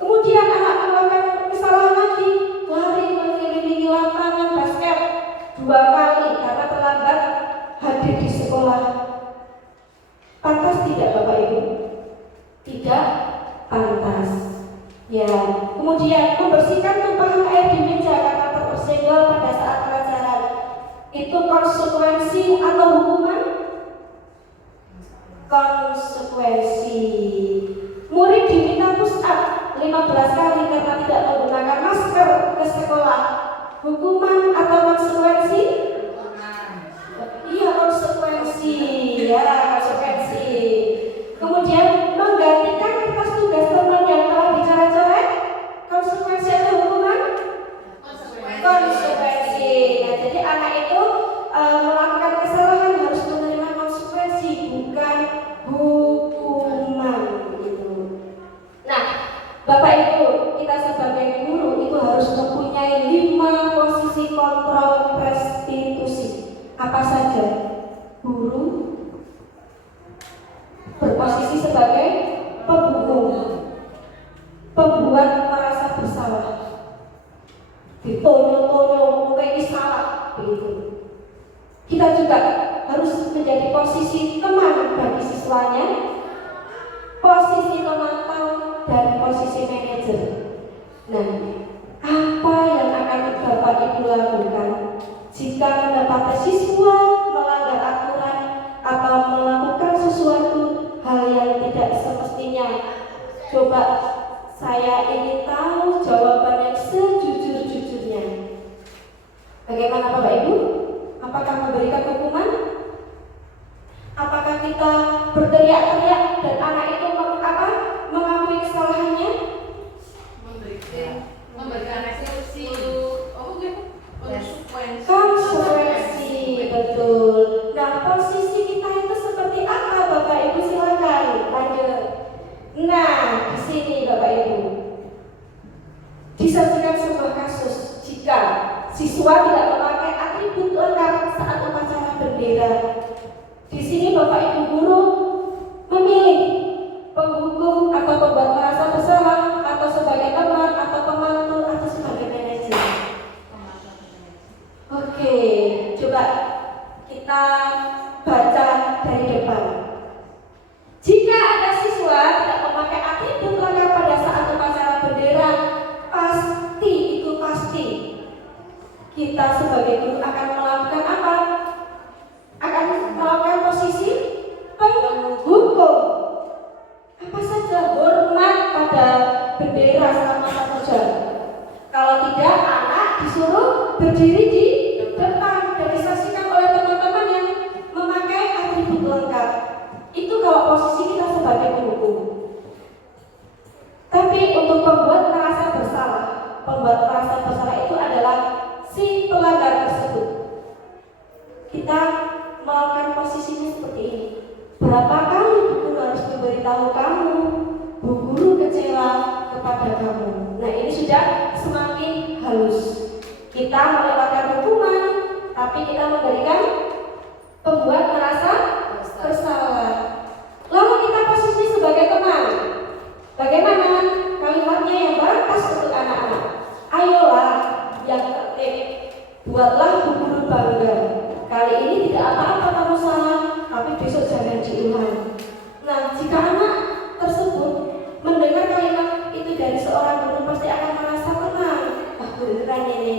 Kemudian anak melakukan kesalahan lagi, lari mengelilingi lapangan basket 2 kali karena terlambat hadir di sekolah. Pantas tidak Bapak Ibu? Tidak pantas. Ya, kemudian membersihkan tumpahan air di meja karena tersenggol pada saat pelajaran. Itu konsekuensi atau hukuman? Konsekuensi. Murid diminta push up 15 kali karena tidak menggunakan masker ke sekolah. Hukuman atau konsekuensi? Iya, konsekuensi. Ya, konsekuensi. Kemudian menggantikan kertas tugas teman yang telah dicoret-coret. Konsekuensi atau hukuman? Konsekuensi. Nah, jadi anak itu melakukan kesalahan harus menerima konsekuensi, bukan hukuman. Gitu. Nah, Bapak Ibu, kita sebagai guru itu harus mempunyai 5 posisi kontrol restitusi. Apa saja? Guru berposisi sebagai pembunuh, pembuat merasa bersalah, ditonyo-tonyo, mulai salah, begitu. Kita juga harus menjadi posisi teman bagi siswanya, posisi pemantau, dan posisi manajer. Nah, apa yang akan Bapak Ibu lakukan jika mendapati siswa melanggar aturan atau melakukan sesuatu hal yang tidak semestinya? Coba saya ingin tahu jawaban yang sejujur-jujurnya. Bagaimana Bapak Ibu? Apakah memberikan hukuman? Apakah kita berteriak-teriak dan anak itu mengakui kesalahannya? Memberikan restitusi. Konsekuensi, betul. Nah, posisi kita itu seperti apa Bapak Ibu? Silakan lanjut. Nah, di sini Bapak Ibu disajikan sebuah kasus jika siswa tidak memakai atribut lengkap saat upacara bendera. Di sini Bapak Ibu guru memilih penghukum atau pembuat merasa bersalah atau sebagai teman atau pembantu atau sebagai manajer. Oke, coba kita baca dari depan. Jika ada siswa tidak memakai atribut lengkap pada saat upacara bendera, pasti kita sebagai guru akan melakukan apa? Akan melakukan posisi pelengkap. Itu kalau posisi kita sebagai penghukum. Tapi untuk pembuat merasa bersalah itu adalah si pelanggar tersebut. Kita melakukan posisinya seperti ini. Berapa kali Bu Guru harus memberitahu kamu, Bu Guru kecewa kepada kamu. Nah, ini sudah semakin halus. Kita melewatkan hukuman, tapi kita memberikan pembuat merasa bersalah. Lalu kita posisi sebagai teman. Bagaimana kalimatnya yang pantas untuk anak-anak? Ayolah yang tertib, buatlah Bu Guru bangga. Kali ini tidak apa-apa kamu salah, tapi besok jangan diulang. Nah, jika anak tersebut mendengar kalimat itu dari seorang guru, pasti akan merasa tenang. Ah, beneran ini,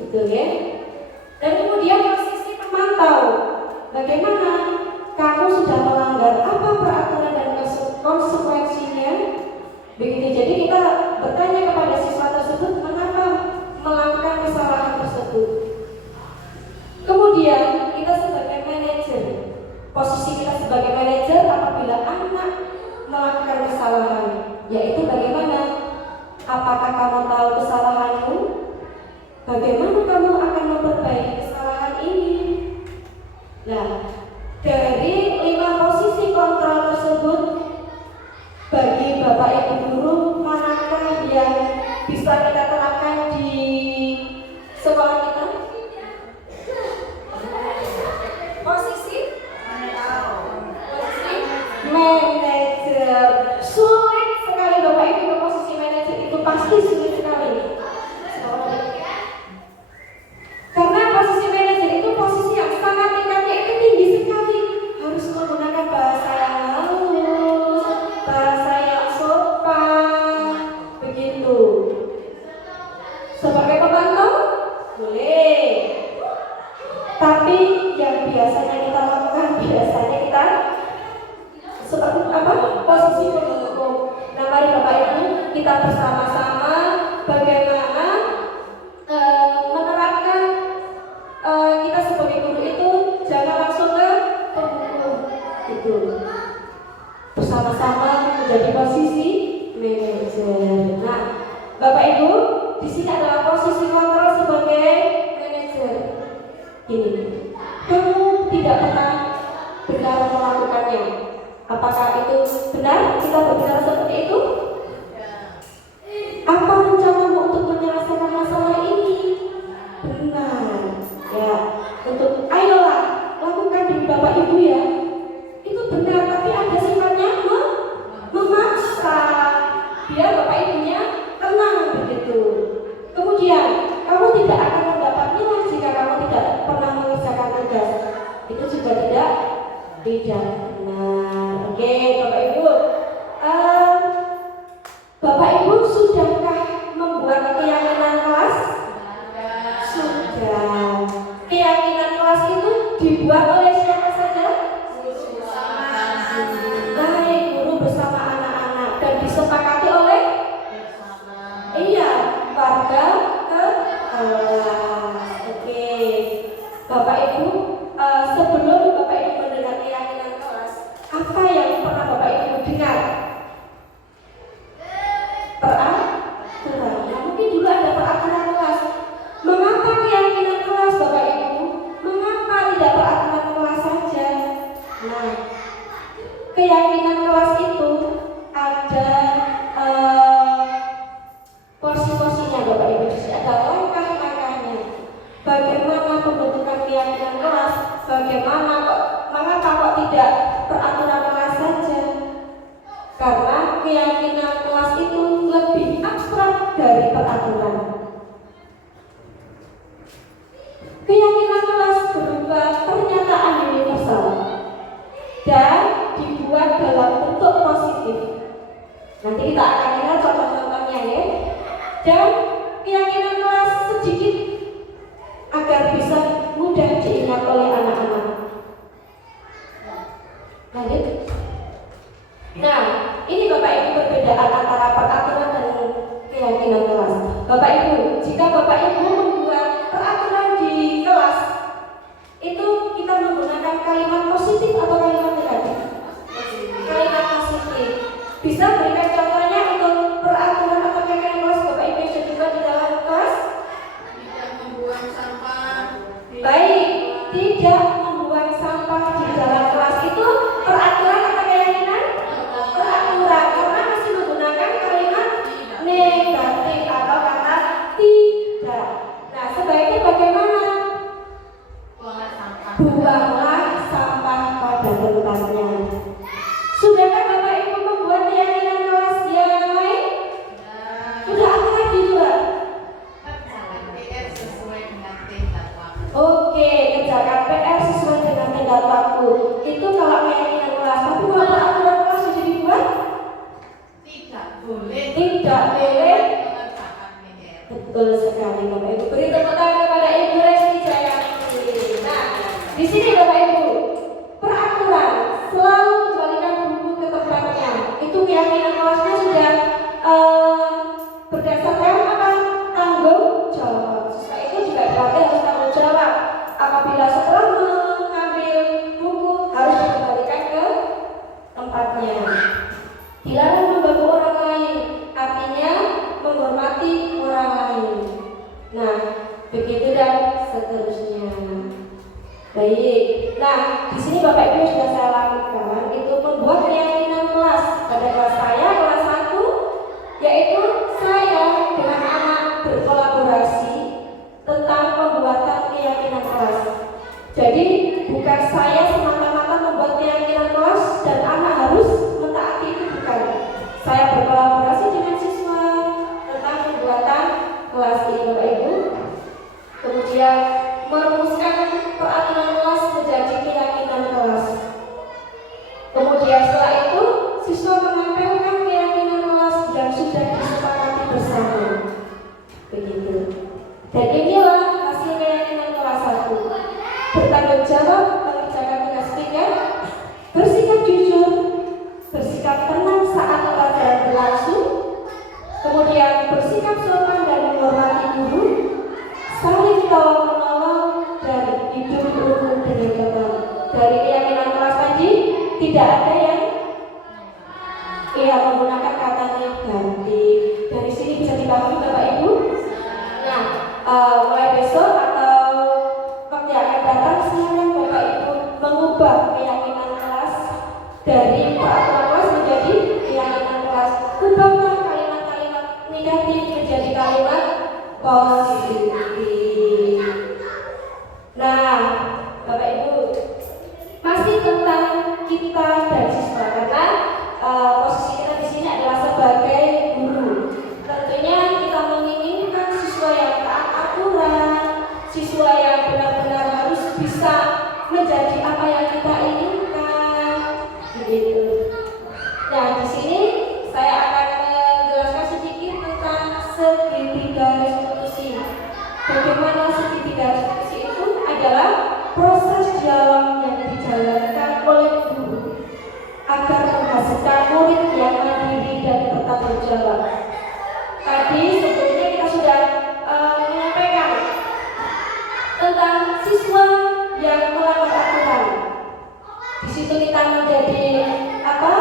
gitu ya. Dan kemudian posisi pemantau. Bagaimana kamu sudah melanggar apa peraturan dan konsekuensinya? Begitu. Jadi kita bertanya kepada siswa tersebut mengapa melakukan kesalahan tersebut. Kemudian kita sebagai manajer, posisi kita sebagai manajer apabila anak melakukan kesalahan, yaitu bagaimana? Apakah kamu tahu kesalahanmu? Bagaimana kamu akan memperbaiki kesalahan ini? Nah, dari 5 posisi kontrol tersebut, bagi Bapak Ibu Guru, manakah yang bisa kita terapkan di sekolah kita? Posisi manajer. Sulit sekali Bapak Ibu, posisi manajer itu pasti sulit sekali. Karena posisi manajer itu posisi yang sangat tingkatnya itu tinggi sekali. Harus menggunakan bahasa yang halus, bahasa yang sopan, begitu. Sebagai pemantau boleh, tapi yang biasanya kita lakukan, biasanya kita seperti apa? Posisi pendukung. Nah, mari Bapak Ibu kita bersama-sama bagaimana menerapkan kita sebagai guru itu jangan langsung ke pendukung itu. Bersama-sama menjadi posisi manajer. Nah, Bapak Ibu, di sini adalah posisi kontrol sebagai manajer. Ini, kamu tidak pernah benar melakukannya. Apakah itu benar? Kita berbicara seperti itu? Apa rencanamu untuk menyelesaikan masalah ini? Benar, ya. Untuk ayolah lakukan diri Bapak Ibu ya. Itu benar, tapi ada sifatnya memaksa. Biar Bapak Ibunya tenang begitu. Kemudian kamu tidak akan mendapat nilai jika kamu tidak pernah mengerjakan tugas. Itu juga tidak benar. Oke, Bapak Ibu. Bapak Ibu sudahkah membuat keyakinan kelas? Sudah. Keyakinan kelas itu dibuat oleh siapa saja? Baik, guru bersama anak-anak dan disepakati oleh warga ke kelas. Oke, Bapak Ibu, sebelum Bapak Ibu mendengar keyakinan kelas, apa yang pernah Bapak Ibu dengar? Peraturan. Nah, mungkin dulu ada peraturan kelas. Mengapa keyakinan kelas, Bapak Ibu? Mengapa tidak peraturan kelas saja? Nah, keyakinan kelas itu ada porsi-porsinya, Bapak Ibu. Jadi ada langkah-langkahnya. Bagaimana pembentukan keyakinan kelas? Mengapa kok tidak peraturan kelas saja? Karena keyakinan kelas itu lebih abstrak dari peraturan. Keyakinan kelas berupa pernyataan universal dan dibuat dalam bentuk positif. Nanti kita akan lihat contoh-contohnya ya. Dan keyakinan kelas sedikit agar bisa mudah diingat oleh anak-anak. Lanjut. Nah, ini Bapak Ibu perbedaan antara peraturan dan keyakinan kelas. Bapak Ibu, jika Bapak Ibu membuat peraturan di kelas, itu kita menggunakan kalimat positif tempatnya. Sudahkah Bapak Ibu membuat keyakinan kelas yang lain? Sudah ada lagi juga. PR sesuai dengan tenggat waktu. Oke, kerjakan PR sesuai dengan tenggat waktu. Itu kalau keyakinan kelas. Tapi kalau peraturan kelas sudah dibuat, Tidak boleh. tidak boleh. Mengerjakan PR. Betul sekali Bapak Ibu. Beri tepuk tangan kepada Ibu Resti Jayamani. Nah, di sini Bapak Ibu, peraturan selalu kembalikan buku ke tempatnya. Itu keyakinan kelasnya sudah berdasarkan apa? Tanggung jawab. Siswa itu juga berarti harus tanggung jawab. Apabila setelah mengambil buku harus dikembalikan ke tempatnya. Dilarang mengganggu orang lain, artinya menghormati orang lain. Nah, begitu dan seterusnya. Baik. Nah, di sini Bapak Ibu sudah saya lakukan itu membuat keyakinan kelas pada kelas saya kelas 1, yaitu saya dengan anak berkolaborasi tentang pembuatan keyakinan kelas. Jadi bukan saya semata-mata membuat keyakinan kelas dan anak harus mentaati itu, bukan. Saya berkolaborasi dengan siswa tentang pembuatan kelas ini Bapak Ibu. Kemudian merumuskan peraturan kelas menjadi keyakinan kelas. Kemudian setelah itu siswa menempelkan keyakinan kelas yang sudah disepakati bersama. Begitu. Dan inilah hasil keyakinan kelas 1. Bertanggung jawab mengerjakan tugas ringan, bersikap jujur, bersikap tenang saat pelajaran berlangsung, kemudian bersikap sopan dan menghormati guru, saling tolong menolong dan hidup rukun dengan teman. Dari keyakinan kelas tadi tidak ada yang menggunakan kata ganti. Dari sini bisa dipahami Bapak Ibu. Nah, mulai besok atau waktu yang akan datang silakan Bapak Ibu mengubah keyakinan kelas dari peraturan kelas menjadi keyakinan kelas. Ubahlah kalimat-kalimat negatif menjadi kalimat positif. Nah, Bapak Ibu, masih tentang kita dan siswa karena posisi kita di sini adalah sebagai guru. Tentunya kita menginginkan siswa yang taat aturan, siswa yang benar-benar harus bisa menjadi apa yang kita inginkan, begitu. Nah, di sini saya akan menjelaskan sedikit tentang segitiga restitusi. Bagaimana segitiga restitusi itu adalah proses dialog yang dijalankan oleh guru agar menghasilkan murid yang mandiri dan bertanggung jawab. Tadi sebelumnya kita sudah menyampaikan tentang siswa yang melanggar aturan. Di situ kita menjadi apa?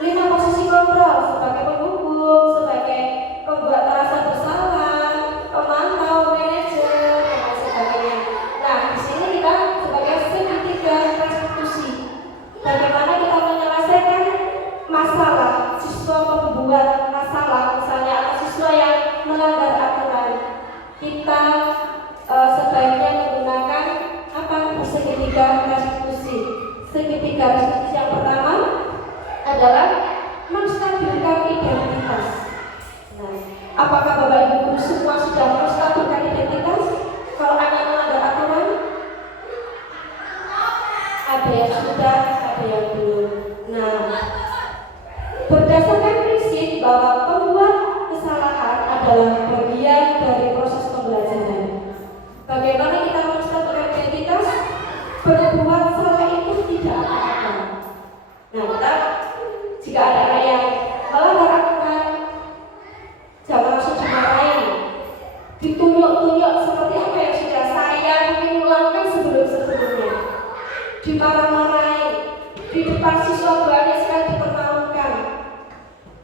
5 posisi kontrol sebagai penghukum, sebagai pembuat merasa bersalah, pemantau, manajer, dan sebagainya. Nah, di sini kita sebagai segitiga restitusi. Bagaimana kita menyelesaikan masalah siswa pembuat masalah, misalnya atau siswa yang melanggar aturan. Kita sebaiknya menggunakan apa? Segitiga restitusi. Segitiga restitusi yang pertama adalah menstabilkan identitas. Nah, apakah Bapak Ibu guru semua sudah menstabilkan identitas? Kalau hanya melanggar aturan, ada yang sudah, ada yang belum. Nah, berdasarkan prinsip bahwa pembuat kesalahan adalah bagian dari proses pembelajaran. Bagaimana kita menstabilkan identitas? Berbuat salah itu tidak apa-apa. Nah, kita jika ada anak yang melanggar aturan, jangan langsung dimarahin, ditunjuk-tunjuk seperti apa yang sudah saya mungkin melakukan sebelum-sebelumnya, dimarah-marahin di depan siswa, banyak sekali dipermalukan.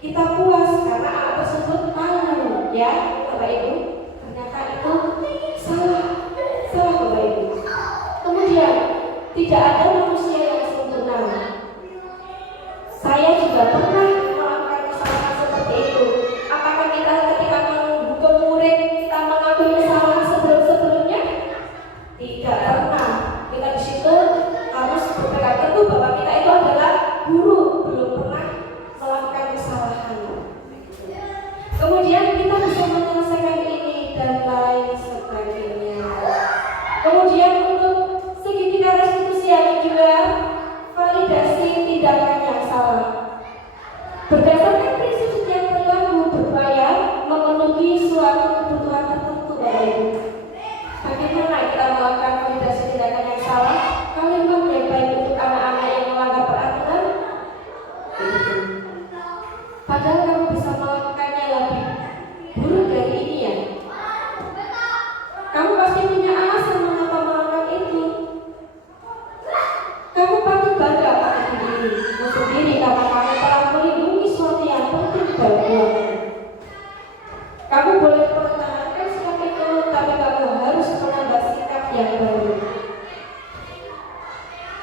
Kita puas karena anak tersebut malu, ya Bapak Ibu. Ternyata itu salah Bapak Ibu. Kemudian tidak ada manusia yang sempurna. Saya juga pernah melakukan kesalahan seperti itu. Apakah kita ketika menghukum murid kita mengambil kesalahan sebelum-sebelumnya? Tidak pernah. Kita di situ harus berpegang teguh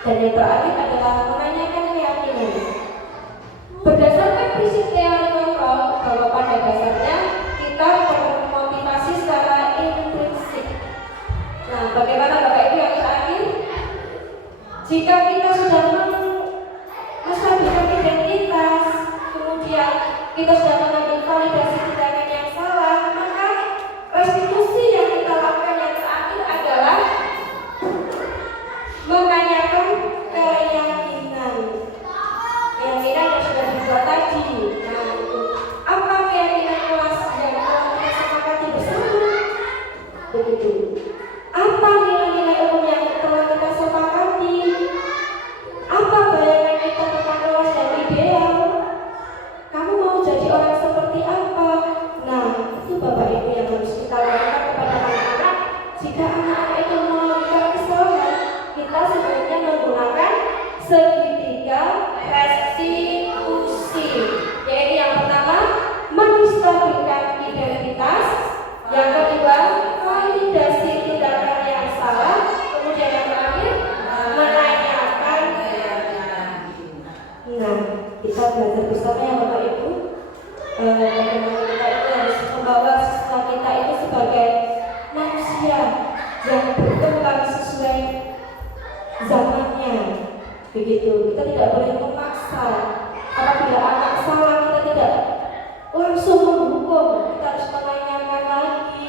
Dan yang terakhir adalah menanyakan keyakinan. Berdasarkan prinsip teori kontrol bahwa pada dasarnya kita termotivasi secara intrinsik. Nah, bagaimana Bapak Ibu yang terakhir? Jika kita sudah menstabilkan identitas, kemudian kita sudah mengambil validasi tindakan yang salah, maka restitusi yang kita lakukan yang terakhir adalah menanyakan keyakinan. Keyakinan yang sudah dibuat tadi. Nah, itu apa keyakinan kelas yang telah kita sepakati bersama? Begitu. Apa nilai-nilai umum yang telah kita sepakati? Apa bayangan kita tentang kelas yang ideal? Kamu mau jadi orang seperti apa? Nah, itu Bapak Ibu yang harus kita lakukan kepada anak-anak. Jika anak-anak itu melakukan kesalahan, kita sebaiknya menggunakan segitiga restitusi. Yaitu yang pertama, menstabilkan identitas. Yang kedua, validasi tindakan yang salah. Kemudian yang terakhir, menanyakan. Nah, kita belajar bersama ya Bapak Ibu. Bagaimana kita itu harus membawa siswa kita itu sebagai manusia yang berkembang sesuai zamannya. Begitu. Kita tidak boleh memaksa. Apabila anak salah, kita tidak langsung menghukum. Kita harus menanyakan lagi,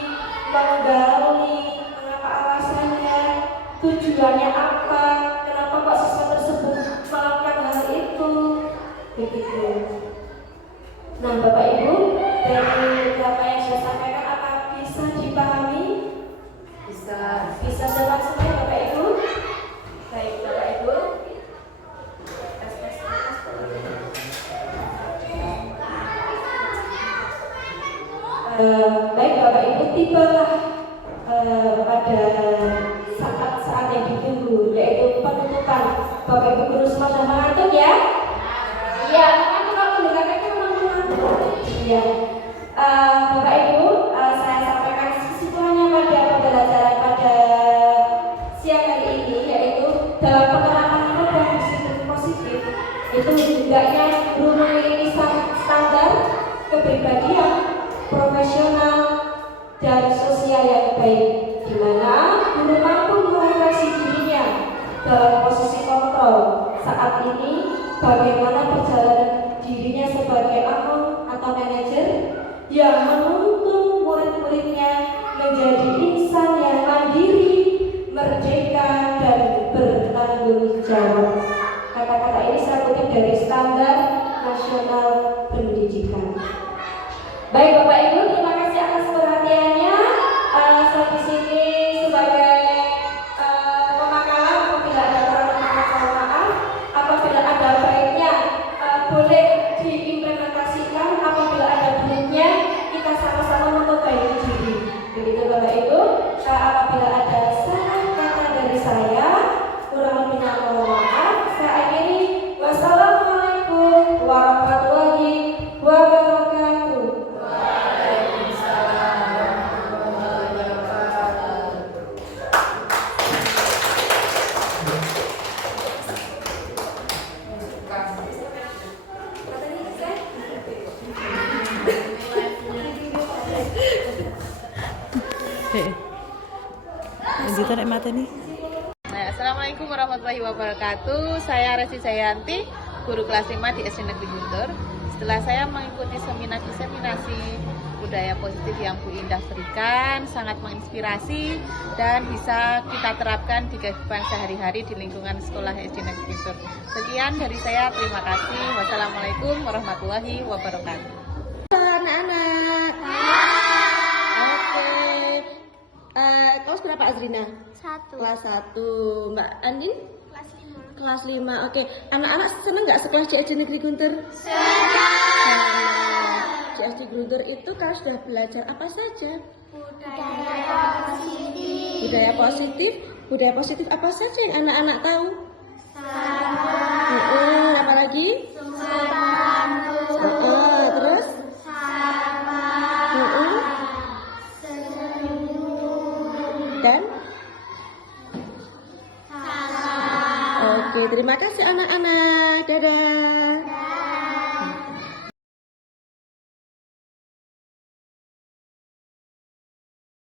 menggali mengapa alasannya, tujuannya apa, kenapa kok siswa tersebut melakukan hal itu. Begitu. Nah, Bapak Ibu, dari apa yang saya sampaikan, apa bisa dipahami? Bisa jawab semua Bapak Ibu? Baik Bapak Ibu. Baik Bapak Ibu, tibalah pada saat-saat yang ditunggu, yaitu penutupan. Bapak Ibu guru semua sudah mengantuk ya? Iya, mengantuk kalau mendengarkan memang mengantuk. Iya. Bapak Ibu, saya sampaikan kesimpulannya pada pembelajaran pada siang hari ini, yaitu dalam penerapan program positif itu hendaknya guru memiliki standar kepribadian, profesional, dan sosial yang baik, di mana guru mampu merefleksi dirinya dalam posisi kontrol saat ini, bagaimana perjalanan dirinya sebagai akun atau manajer yang menuntun murid-muridnya menjadi insan yang mandiri, merdeka, dan bertanggung jawab. Kata-kata ini saya kutip dari Standar Nasional Pendidikan. Baik Bapak Ibu, terima kasih atas perhatiannya. Saya di sini sebagai pemakalan. Apabila ada kurang mohon maaf. Apabila ada baiknya boleh diimplementasikan. Apabila ada buruknya kita sama-sama memperbaiki diri. Begitu Bapak Ibu. Apabila ada salah kata dari saya, kurang lebihnya mohon maaf. Saya akhiri. Wassalamualaikum warahmatullahi wabarakatuh. Lanjutan mata nih. Assalamualaikum warahmatullahi wabarakatuh. Saya Resi Jayanti, guru kelas 5 di SD Negeri Guntur. Setelah saya mengikuti seminar diseminasi budaya positif yang Bu Indah berikan, sangat menginspirasi dan bisa kita terapkan di kehidupan sehari-hari di lingkungan sekolah SD Negeri Guntur. Sekian dari saya, terima kasih. Wassalamualaikum warahmatullahi wabarakatuh. Anak-anak. Oke. Kelas berapa Azrina? 1. Kelas 1. Mbak Andin? Kelas 5. Kelas 5. Oke. Anak-anak seneng nggak sekolah di SD Negeri Guntur? Di SD Guntur itu kalau sudah belajar apa saja? Budaya positif. Budaya positif. Budaya positif apa saja yang anak-anak tahu? Sabar. Apa lagi? Sungguh bantu. Terus? Sabar. Dan? Salah. Oke, terima kasih anak-anak. Dadah.